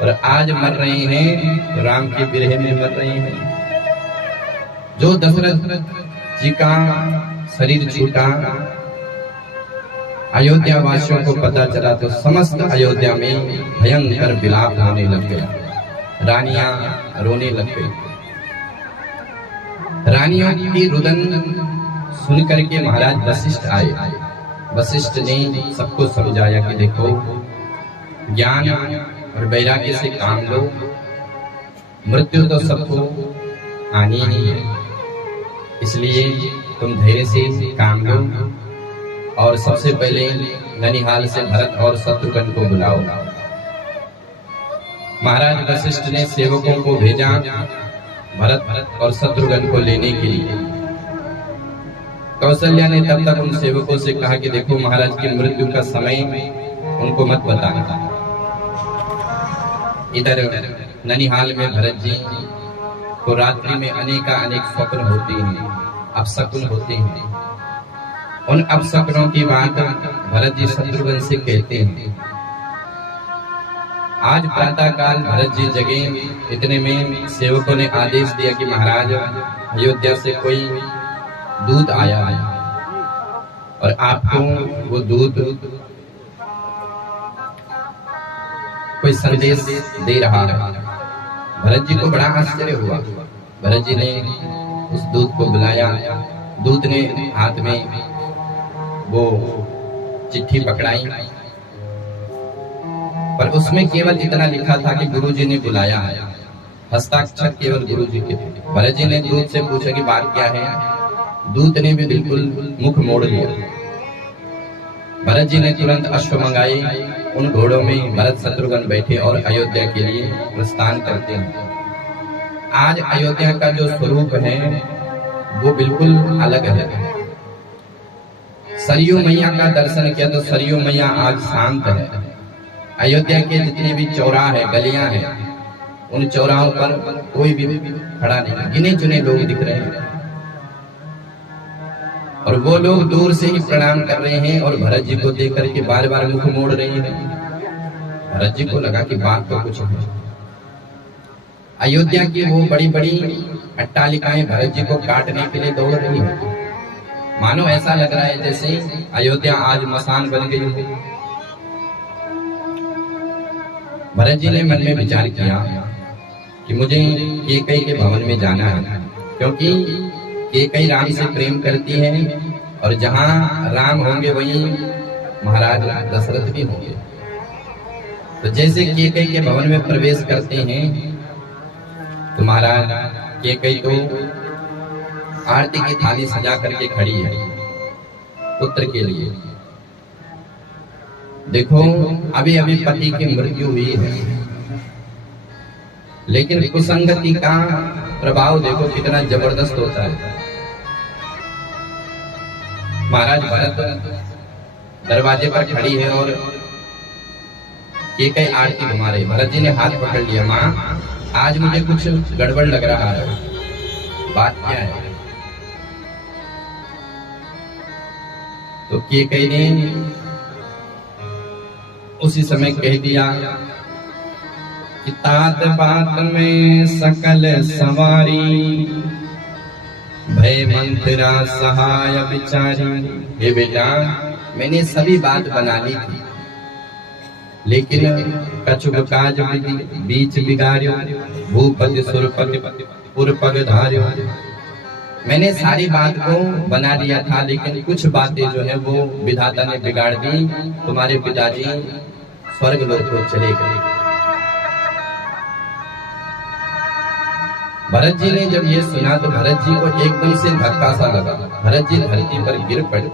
और आज मर रहे हैं राम के बिरह में मर रहे हैं। जो दशरथ जी का शरीर छूटा, अयोध्या वासियों को पता चला तो समस्त अयोध्या में भयंकर विलाप होने लग गया। रानियां रोने लग गई। रानियों की रुदन सुन करके महाराज वशिष्ठ आए। वशिष्ठ ने सबको समझाया कि देखो, ज्ञान और वैराग्य से काम लो, मृत्यु तो सबको आनी ही है, इसलिए तुम धैर्य से काम लो। और सबसे पहले ननिहाल से भरत और शत्रुघ्न को बुलाओ। महाराज वशिष्ठ ने सेवकों को भेजा भरत और शत्रुघ्न को लेने के लिए। कौशल्या ने तब तक उन सेवकों से कहा कि देखो, महाराज की मृत्यु का समय उनको मत बताना। इधर ननिहाल में भरत जी को रात्रि में अनेक स्वप्न होते हैं, अपशकुन होते हैं। उन अपशकुनों की बात भरत जी शत्रुघ्न से कहते हैं। आज प्रातः काल भरत जी जगे, इतने में सेवकों ने आदेश दिया कि महाराज, अयोध्या से कोई दूत आया है और आपको वो दूत कोई संदेश दे रहा है। भरत जी को बड़ा आश्चर्य हुआ। भरत जी ने उस दूत को बुलाया। दूत ने हाथ में वो चिट्ठी पकड़ाई, पर उसमें केवल इतना लिखा था कि गुरुजी ने बुलाया है। हस्ताक्षर केवल गुरुजी के थे। भरत जी ने दूत से पूछा कि बात क्या है। दूत ने भी बिल्कुल मुख मोड़ लिया। भरत जी ने तुरंत अश्व मंगाए। उन घोड़ों में भरत शत्रुघ्न बैठे और अयोध्या के लिए प्रस्थान करते हैं। आज अयोध्या का जो स्वरूप है वो बिल्कुल अलग है। सरयू मैया का दर्शन किया तो सरयू मैया आज शांत है। अयोध्या के जितने भी चौराहे गलियां हैं, उन चौराहों पर कोई भी खड़ा नहीं, गिने चुने लोग दिख रहे हैं। और वो लोग दूर से ही प्रणाम कर रहे हैं और भरत जी को देख करके बार बार मुख मोड़ रहे हैं। भरत जी को लगा कि बात तो कुछ है। अयोध्या की वो बड़ी बड़ी अट्टालिकाएं भरत जी को काटने के लिए दौड़ रही है। मानो ऐसा लग रहा है जैसे अयोध्या आज मसान बन गई है। भरत जी ने मन में विचार किया कि मुझे कैकेयी के भवन में जाना है, क्योंकि कैकेयी राम से प्रेम करती है और जहां राम होंगे वहीं महाराज दशरथ भी होंगे। तो जैसे कैकेयी के भवन में प्रवेश करते हैं तो महाराज कैकेयी तो आरती की थाली सजा करके खड़ी है पुत्र के लिए। देखो, अभी अभी पति की मृत्यु हुई है, लेकिन कुसंगति का प्रभाव देखो कितना जबरदस्त होता है। महाराज भरत दरवाजे पर खड़ी है और कैकेयी आरती घुमा रही। भरत जी ने हाथ पकड़ लिया। माँ, आज मुझे कुछ गड़बड़ लग रहा है, बात क्या है? तो कैकेयी ने उसी समय कह दिया कि तात बात में सकल सवारी, भय मंत्रा सहाय विचारी। हे बेटा, मैंने सभी बात बना ली थी, लेकिन कछुक काज विधि बीच बिगाड़्यो, भूपति सुरपति पुरपग धार्यो। मैंने सारी बात को बना लिया था, लेकिन कुछ बातें जो है वो विधाता ने बिगाड़ दी। तुम्हारे पिताजी स्वर्ग लोक को चले गए। भरत जी ने जब ये सुना तो भरत जी को एकदम से धक्का सा लगा। भरत जी धरती पर गिर पड़े।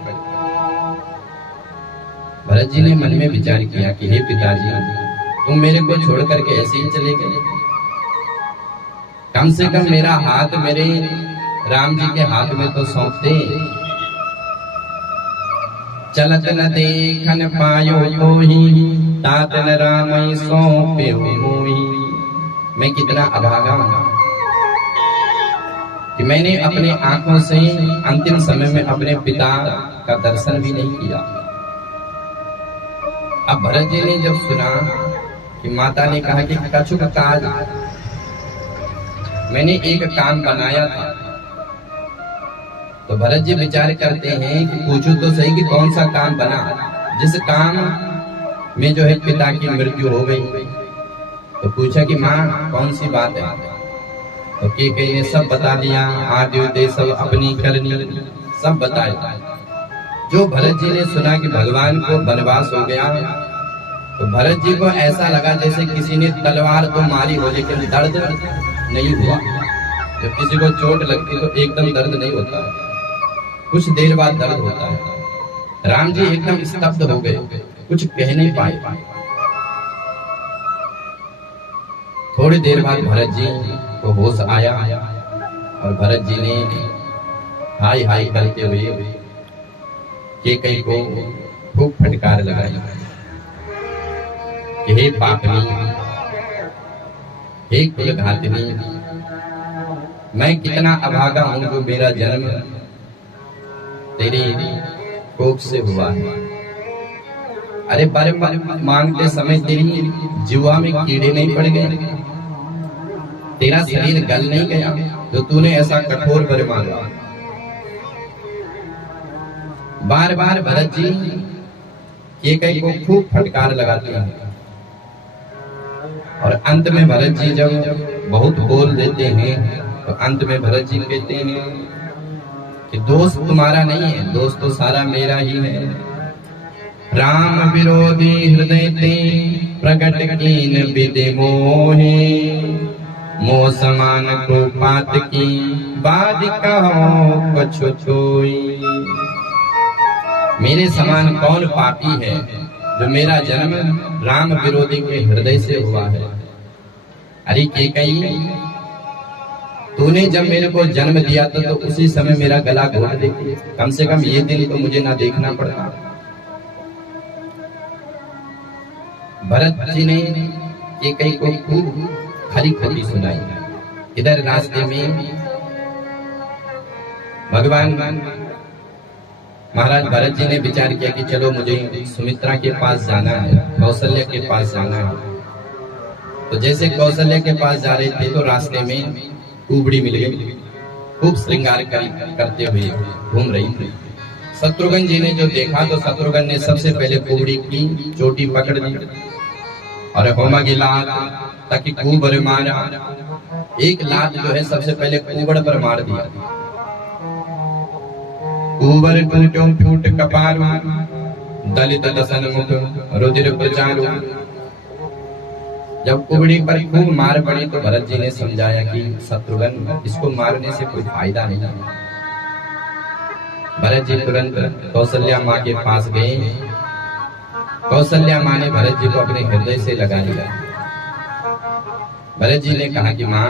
भरत जी ने मन में विचार किया कि हे पिताजी, तुम मेरे को छोड़ करके ऐसे ही चले गए। कम से कम मेरा हाथ मेरे राम जी के हाथ में तो सौंपते। चलत न देखन पायो कोई, तात न राम सौंपे मोही। मैं कितना अभागा हूं कि मैंने अपने आंखों से अंतिम समय में अपने पिता का दर्शन भी नहीं किया। अब भरत जी ने जब सुना कि माता ने कहा कि कछुक काज, मैंने एक काम बनाया था, तो भरत जी विचार करते हैं कि पूछूं तो सही कि कौन सा काम बना, जिस काम में जो है पिता की मृत्यु हो गई। तो पूछा कि माँ कौन सी बात है, तो कैकेयी ने सब बता दिया, आद्योदय सब अपनी करनी सब बताया। जो भरत जी ने सुना कि भगवान को वनवास हो गया, तो भरत जी को ऐसा लगा जैसे किसी ने तलवार तो मारी हो लेकिन दर्द नहीं हुआ। जब किसी को चोट लगती तो एकदम दर्द नहीं होता है, कुछ देर बाद दर्द होता है। राम जी एकदम स्तब्ध हो गए, कुछ कह नहीं पाए। थोड़ी देर बाद भरत जी को होश आया और भरत जी ने हाय हाय करते हुए कैकेयी को खूब फटकार लगाई कि हे पापनी, हे कुलघातिनी, मैं कितना अभागा हूं जो मेरा जन्म तेरी कोख से हुआ है। अरे बर मांगते समय तेरी जुआ में कीड़े नहीं पड़ गए, तेरा शरीर गल नहीं गया तो तूने ऐसा कठोर वर मांगा। बार बार भरत जी कैकेयी को खूब फटकार लगाते हैं और अंत में भरत जी जब बहुत बोल देते हैं तो अंत में भरत जी कहते हैं कि दोष तुम्हारा नहीं है, दोष तो सारा मेरा ही है। राम विरोधी हृदय ते प्रकट कीन विदे मोहे, मोह समान को पात की बाद कहो कछु सोई। मेरे समान कौन पापी है जो मेरा जन्म राम विरोधी के हृदय से हुआ है। अरे कैकेयी, तूने जब मेरे को जन्म दिया था तो उसी समय मेरा गला घोट देती, कम से कम ये दिन तो मुझे ना देखना पड़ता। भरत जी ने कैकेयी को खूब खरी खोटी सुनाई। इधर रास्ते में भगवान महाराज भरत जी ने विचार किया कि चलो मुझे सुमित्रा के पास जाना है, कौशल्या के पास जाना है। तो जैसे कौशल्या के पास जा रहे थे तो रास्ते में कुबड़ी मिल गई, खूब श्रृंगार करते हुए घूम रही थी। शत्रुघ्न जी ने जो देखा तो शत्रुघ्न ने सबसे पहले कुबड़ी की चोटी पकड़ ली और होमा की लात ताकि कुबर मारा। एक लात जो है सबसे पहले कुबड़ पर मार दिया। कुबर टूटो फूट कपार, दलित दसन मुख रुधिर प्रचार। जब कुबड़ी पर खूब मार पड़ी तो भरत जी ने समझाया कि शत्रुघ्न, इसको मारने से कोई फायदा नहीं है। भरत जी तुरंत कौशल्या माँ के पास गए। कौशल्या माँ ने भरत जी को अपने हृदय से लगा लिया। भरत जी ने कहा कि माँ,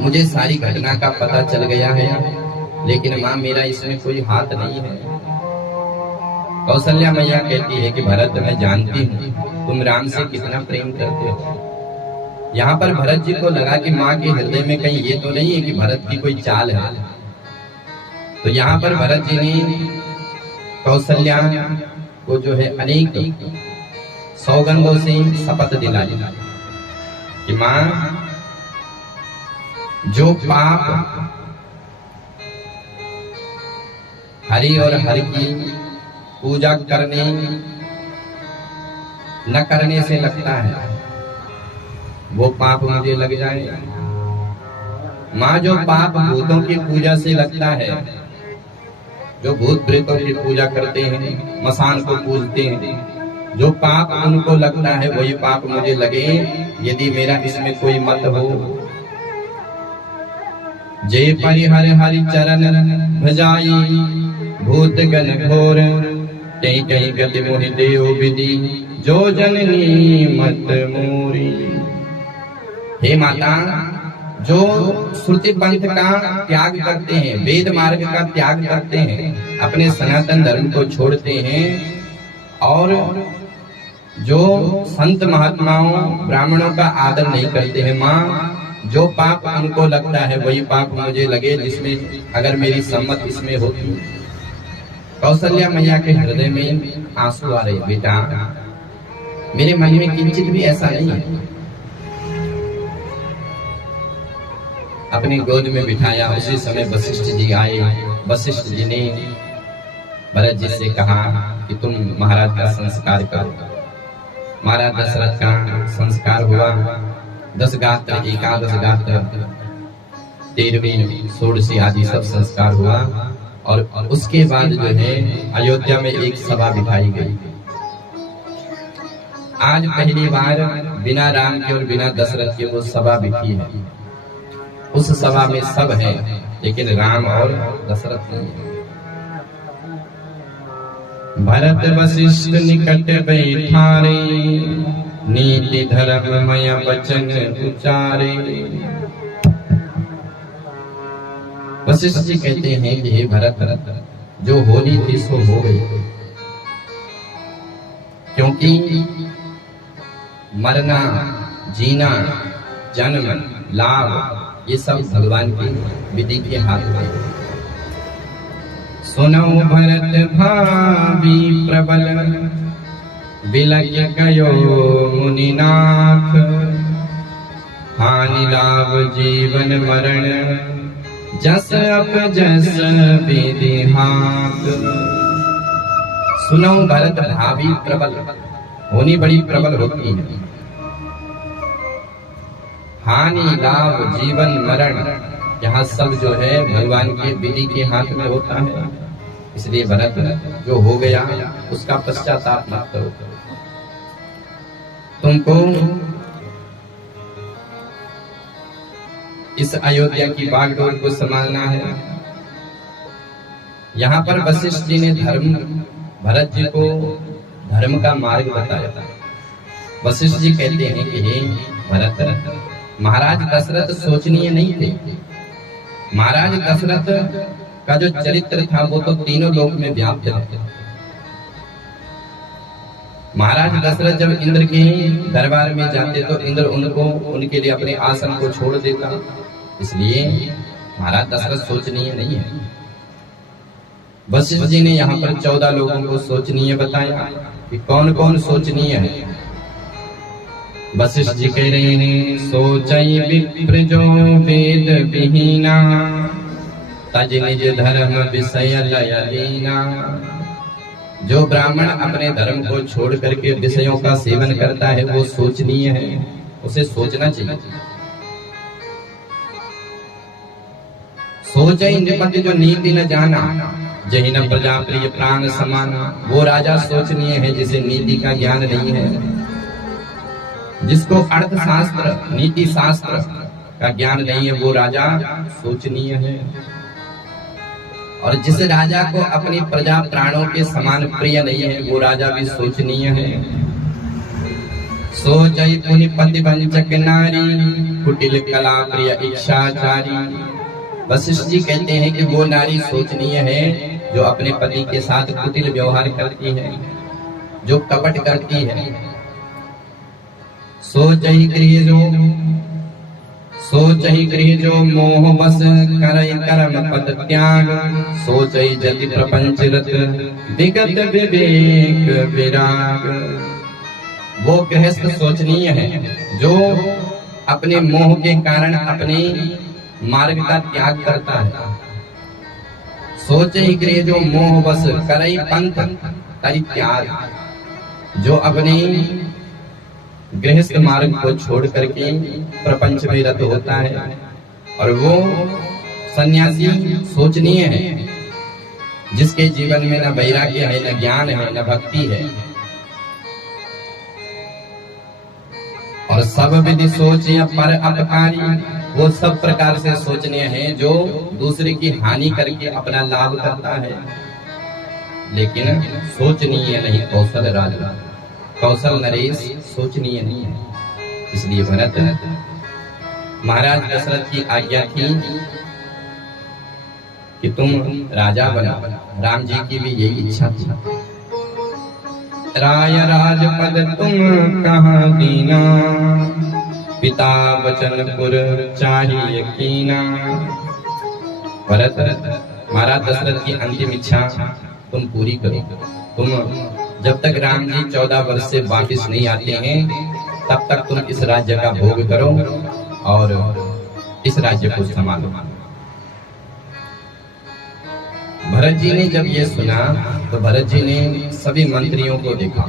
मुझे सारी घटना का पता चल गया है, लेकिन माँ मेरा इसमें कोई हाथ नहीं है। कौशल्या मैया कहती है कि भरत, मैं जानती हूँ तुम राम से कितना प्रेम करते हो। यहाँ पर भरत जी को लगा कि माँ के हृदय में कहीं ये तो नहीं है कि भरत की कोई चाल है। तो यहाँ पर भरत जी ने कौशल्या को जो है अनेक सौगंधों से शपथ दिलाई कि माँ, जो पाप हरि और हर की पूजा करने न करने से लगता है, वो पाप मुझे लग जाए। माँ, जो पाप भूतों की पूजा से लगता है, जो भूत प्रेतों की पूजा करते हैं, मसान को पूजते हैं, जो पाप उनको लगता है वही पाप मुझे लगे। यदि मेरा इसमें कोई मत हो जे परिहर हरि चरण भजाई, भूत गण घोर कई कई गति मोहि देव विधि, जो जननी मत मोरी। हे माता, जो श्रुति पंथ का त्याग करते हैं, वेद मार्ग का त्याग करते हैं, अपने सनातन धर्म को छोड़ते हैं, और जो संत महात्माओं ब्राह्मणों का आदर नहीं करते हैं, माँ जो पाप उनको लगता है वही पाप मुझे लगे, जिसमें अगर मेरी सम्मत इसमें होती। कौशल्या मैया के हृदय में आंसू आ रहे, बेटा मेरे मन में किंचित भी ऐसा नहीं है। अपनी गोद में बिठाया, उसी समय वशिष्ठ जी आए। वशिष्ठ जी ने भरत जी से कहा कि तुम महाराज का संस्कार करो। महाराज दशरथ का संस्कार हुआ। 10 गात्र, 11 गात्र, 13वीं, 16वीं आदि सब संस्कार हुआ। और उसके बाद जो है अयोध्या में एक सभा बिठाई गई। आज पहली बार बिना राम के और बिना दशरथ के वो सभा बिठी है। उस सभा में सब है, लेकिन राम और दशरथ नहीं है। भरत वशिष्ठ निकट बैठारे, नीति धर्ममय वचन उचारे। वशिष्ठ जी कहते हैं कि हे भरत, जो होनी थी सो हो गई, क्योंकि मरना, जीना, जन्म, लाभ ये सब भगवान की विधि के हाथ में। सुनो भरत भावी प्रबल, बिलय गयो मुनिनाथ। हानि लाभ जीवन मरण, जस अप जस विधि हाथ। सुनो भरत भावी प्रबल, होनी बड़ी प्रबल होती है। हानि लाभ जीवन मरण, यहाँ सब जो है भगवान के विधि के हाथ में होता है। इसलिए भरत, जो हो गया उसका पश्चाताप मत करो। तुमको इस अयोध्या की बागडोर को संभालना है। यहाँ पर वशिष्ठ जी ने भरत जी को धर्म का मार्ग बताया। वशिष्ठ जी कहते हैं कि हे भरत, महाराज दशरथ सोचनीय नहीं थे। महाराज दशरथ का जो चरित्र था वो तो तीनों लोक में व्याप्त है। महाराज दशरथ जब इंद्र के दरबार में जाते तो इंद्र उनको उनके लिए अपने आसन को छोड़ देता। इसलिए महाराज दशरथ सोचनीय नहीं है। वशिष्ठ जी ने यहाँ पर 14 लोगों को सोचनीय बताया कि कौन कौन सोचनीय है। वशिष्ठ जी कह रहे हैं, सोचई विप्र जो वेद विहीना, तज निज धर्म विषय लय लीना। जो ब्राह्मण अपने धर्म को छोड़ करके विषयों का सेवन करता है वो सोचनीय है, उसे सोचना चाहिए। सोचई नृपति जो नीति न जाना, जहि न प्रजा प्रिय प्राण समाना। वो राजा सोचनीय है जिसे नीति का ज्ञान नहीं है, जिसको अर्थशास्त्र, नीति शास्त्र का ज्ञान नहीं है, वो राजा सोचनीय है। और जिस राजा को अपनी प्रजा प्राणों के समान प्रिय नहीं है, वो राजा भी सोचनीय है। सोचई पुनि पति वंचक नारी, कुटिल कला प्रिय इच्छाचारी। वशिष्ठ जी कहते हैं कि वो नारी सोचनीय है जो अपने पति के साथ कुटिल व्यवहार करती है, जो कपट करती है। सोचहि गृह जो मोह बस, करई कर्म पद त्याग। सोचहि जति प्रपंच रत, विगत विवेक विराग। वो गृहस्थ सोचनीय है जो अपने मोह के कारण अपने मार्ग का त्याग करता है। सोचहि गृह जो मोह बस, करई पंथ परित्याग। जो अपने गृहस्थ मार्ग को छोड़ करके प्रपंच में रत होता है, और वो सन्यासी सोचनीय है जिसके जीवन में न वैराग्य है, न ज्ञान है, न भक्ति है। और सब विधि सोचे पर अपकारी, वो सब प्रकार से सोचनीय है जो दूसरे की हानि करके अपना लाभ करता है, लेकिन सोचनीय नहीं कौशल राजा, कौशल नरेश सोचनीय नहीं है। इसलिए भरत महाराज दशरथ की आज्ञा थी कि तुम राजा बनो। राम जी की भी यही इच्छा थी। राय राजपद तुम कहाँ दीना, पिता वचन पुर चाहिए कीना। भरत महाराज दशरथ की अंतिम इच्छा तुम पूरी करो। तुम जब तक राम जी 14 वर्ष से वापिस नहीं आते हैं तब तक तुम इस राज्य का भोग करो और इस राज्य को संभालो। भरत जी ने जब ये सुना तो भरत जी ने सभी मंत्रियों को देखा,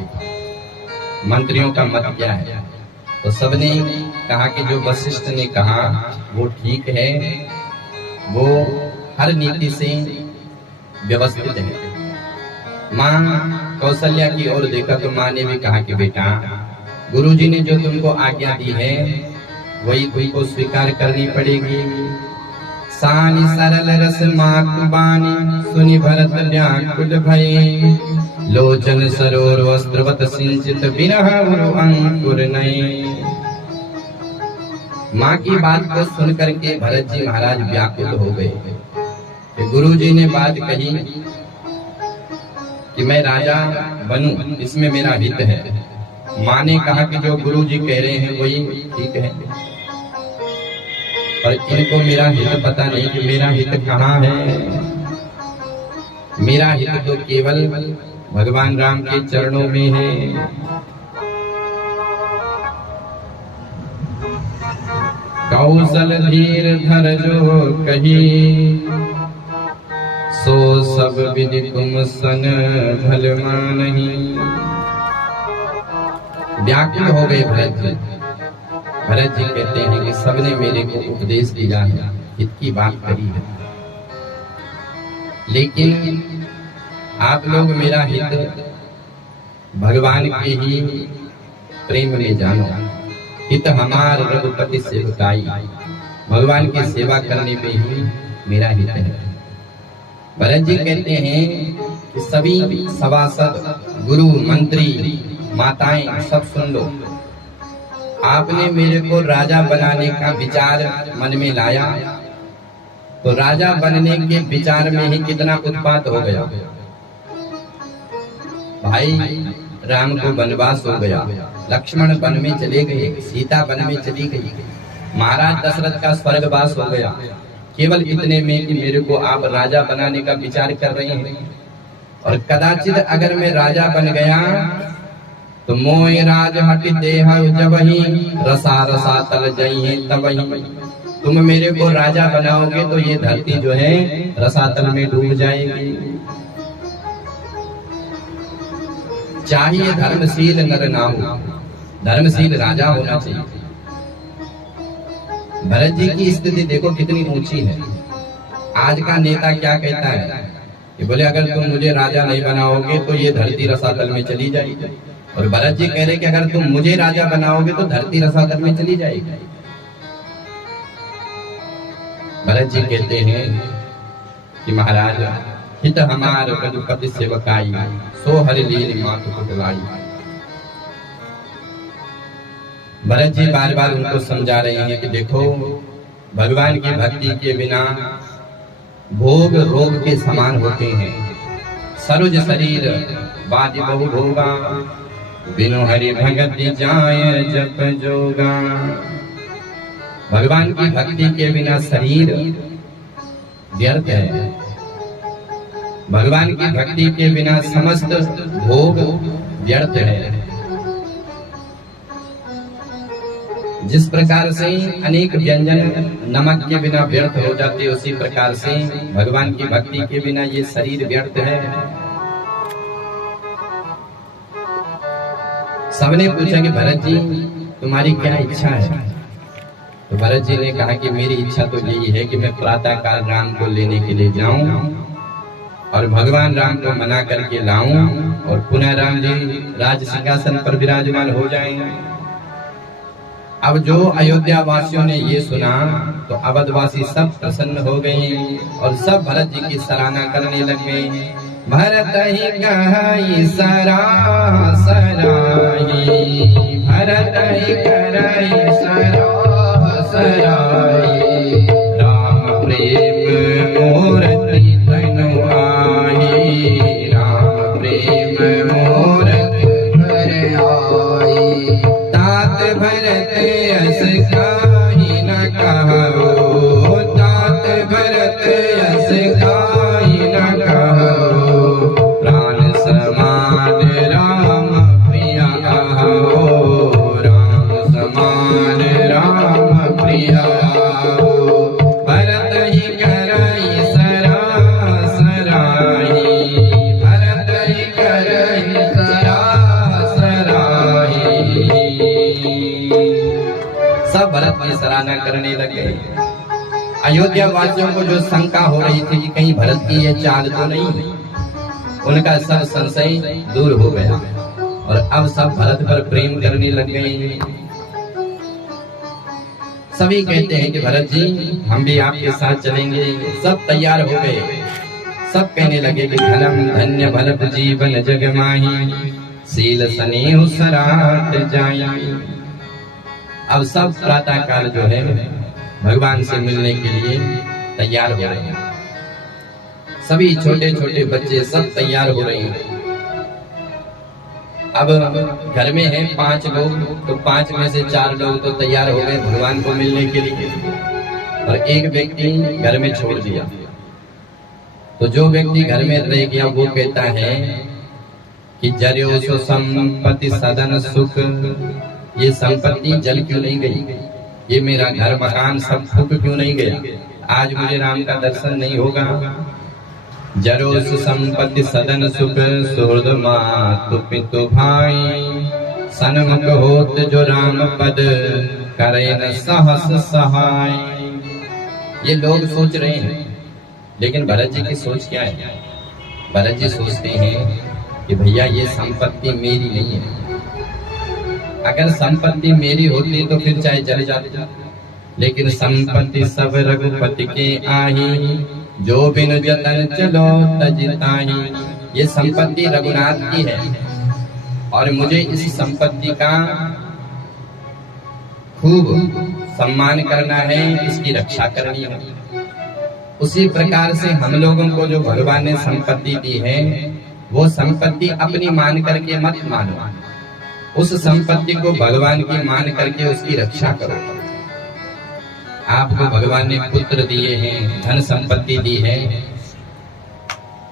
मंत्रियों का मत क्या है। तो सबने कहा कि जो वशिष्ठ ने कहा वो ठीक है, वो हर नीति से व्यवस्थित है। माँ कौशल्या की ओर देखा तो माँ ने भी कहा कि बेटा गुरुजी ने जो तुमको आज्ञा दी है वही तुमको स्वीकार करनी पड़ेगी। सानी सरल रस माकुबानी सुनि भरत व्याकुल भये, लोचन सरोर वस्त्रवत सिंचित विरह अंकुर नये। माँ की बात को सुन करके भरत जी महाराज व्याकुल हो गए। गुरु जी ने बात कही कि मैं राजा बनूं, इसमें मेरा हित है। माँ ने कहा कि जो गुरु जी कह रहे हैं वही ठीक है, पर इनको मेरा हित पता नहीं कि मेरा हित कहाँ है। मेरा हित तो केवल भगवान राम के चरणों में है। कौशल धीर धर जो कही, सो सब विधि तुम सन भल मानही। व्याकुल हो गए भरत जी। भरत जी कहते हैं कि सबने मेरे को उपदेश दिया है, हित की बात करी है, लेकिन आप लोग मेरा हित भगवान के ही प्रेम में जानो। हित हमार रघुपति सेवकाई, भगवान की सेवा करने में ही मेरा हित है। भरत जी कहते हैं कि सभी सभासद, गुरु, मंत्री, माताएं सब सुन लो। आपने मेरे को राजा बनाने का विचार मन में लाया तो राजा बनने के विचार में ही कितना उत्पात हो गया। भाई राम को वनवास हो गया, लक्ष्मण वन में चले गए, सीता वन में चली गई, महाराज दशरथ का स्वर्गवास हो गया। केवल इतने में कि मेरे को आप राजा बनाने का विचार कर रहे हैं। और कदाचित अगर मैं राजा बन गया तो मोय राज हटि देह जबहि, रसा रसा तल जइहे तबहि। तुम मेरे को राजा बनाओगे तो ये धरती जो है रसातल में डूब जाएगी। चाहिए धर्मशील नर नाम, धर्मशील राजा होना चाहिए। भरत जी की स्थिति देखो कितनी ऊंची है। आज का नेता क्या कहता है कि बोले अगर तुम मुझे राजा नहीं बनाओगे तो ये धरती रसातल में चली जाएगी। और भरत जी कह रहे कि अगर तुम मुझे राजा बनाओगे तो धरती रसातल में चली जाएगी। भरत जी कहते हैं कि महाराज हित हमार रघुपति सेवकाई, सो हरि लीन मातु कुटलाई। भरत जी बार बार उनको समझा रहे हैं कि देखो भगवान की भक्ति के बिना भोग रोग के समान होते हैं। सरोज शरीर वादि बहु भोगा, बिनु हरि भगति जाय जप जोगा। भगवान की भक्ति के बिना शरीर व्यर्थ है, भगवान की भक्ति के बिना समस्त भोग व्यर्थ है। जिस प्रकार से अनेक व्यंजन नमक के बिना व्यर्थ हो जाते, उसी प्रकार से भगवान की भक्ति के बिना ये शरीर व्यर्थ है। सबने पूछा कि भरत जी तुम्हारी क्या इच्छा है? तो भरत जी ने कहा कि मेरी इच्छा तो यही है कि मैं प्रातः काल राम को लेने के लिए जाऊं और भगवान राम को मना करके लाऊं और पुनः राम जी राज सिंहासन पर विराजमान हो जाएंगे। अब जो अयोध्या वासियों ने ये सुना तो अवधवासी सब प्रसन्न हो गए और सब भरत जी की सराहना करने लगे। भरत ही कहाई सरा सराही, भरत ही कराई सरा सराही, राम प्रेम मूर्ति तनु आई, राम प्रेम मूर्ति आई, तात भरत यस काहि न कहो, तात भरत यस काहि न कहो, प्राण समान राम प्रिया हो, राम समान राम प्रिया हो, भरत ही कराई सरा सराही, भरत ही कराई सरा सराही। सब भरत की सराहना करने लगे। अयोध्या वासियों को जो शंका हो रही थी कि कहीं भरत की ये चाल तो नहीं, उनका सब संशय दूर हो गया और अब सब भरत पर प्रेम करने लग गए। सभी कहते हैं कि भरत जी हम भी आपके साथ चलेंगे। सब तैयार हो गए। सब कहने लगे कि धनम धन्य भरत जीवन जग माही, सील स्नेह सराट जाई। अब सब प्रातः काल जो है भगवान से मिलने के लिए तैयार हो रहे हैं। सभी छोटे छोटे बच्चे सब तैयार हो रहे हैं। अब घर में है 5 लोग, तो 5 में से 4 लोग तो तैयार हो गए भगवान को मिलने के लिए और एक व्यक्ति घर में छोड़ दिया। तो जो व्यक्ति घर में रह गया वो कहता है कि जर्यो सो संपत्ति सदन सुख, ये संपत्ति जल क्यों नहीं गई, ये मेरा घर मकान सब फूक क्यों नहीं गया, आज मुझे राम का दर्शन नहीं होगा। जरो संपत्ति सदन सुख, सुहृद मातु पितु भाई, सन्मुख होत जो राम पद, करे न सहस सहाय। ये लोग सोच रहे हैं, लेकिन भरत जी की सोच क्या है? भरत जी सोचते हैं कि भैया ये संपत्ति मेरी नहीं है। अगर संपत्ति मेरी होती तो फिर चाहे जल जाती, लेकिन संपत्ति सब रघुपति के आही, जो बिन जतन चलो तजताही। ये संपत्ति रघुनाथ की है और मुझे इस संपत्ति का खूब सम्मान करना है, इसकी रक्षा करनी है। उसी प्रकार से हम लोगों को जो भगवान ने संपत्ति दी है, वो संपत्ति अपनी मान करके मत मानो, उस संपत्ति को भगवान की मान करके उसकी रक्षा करो। आपको भगवान ने पुत्र दिए हैं, धन संपत्ति दी है,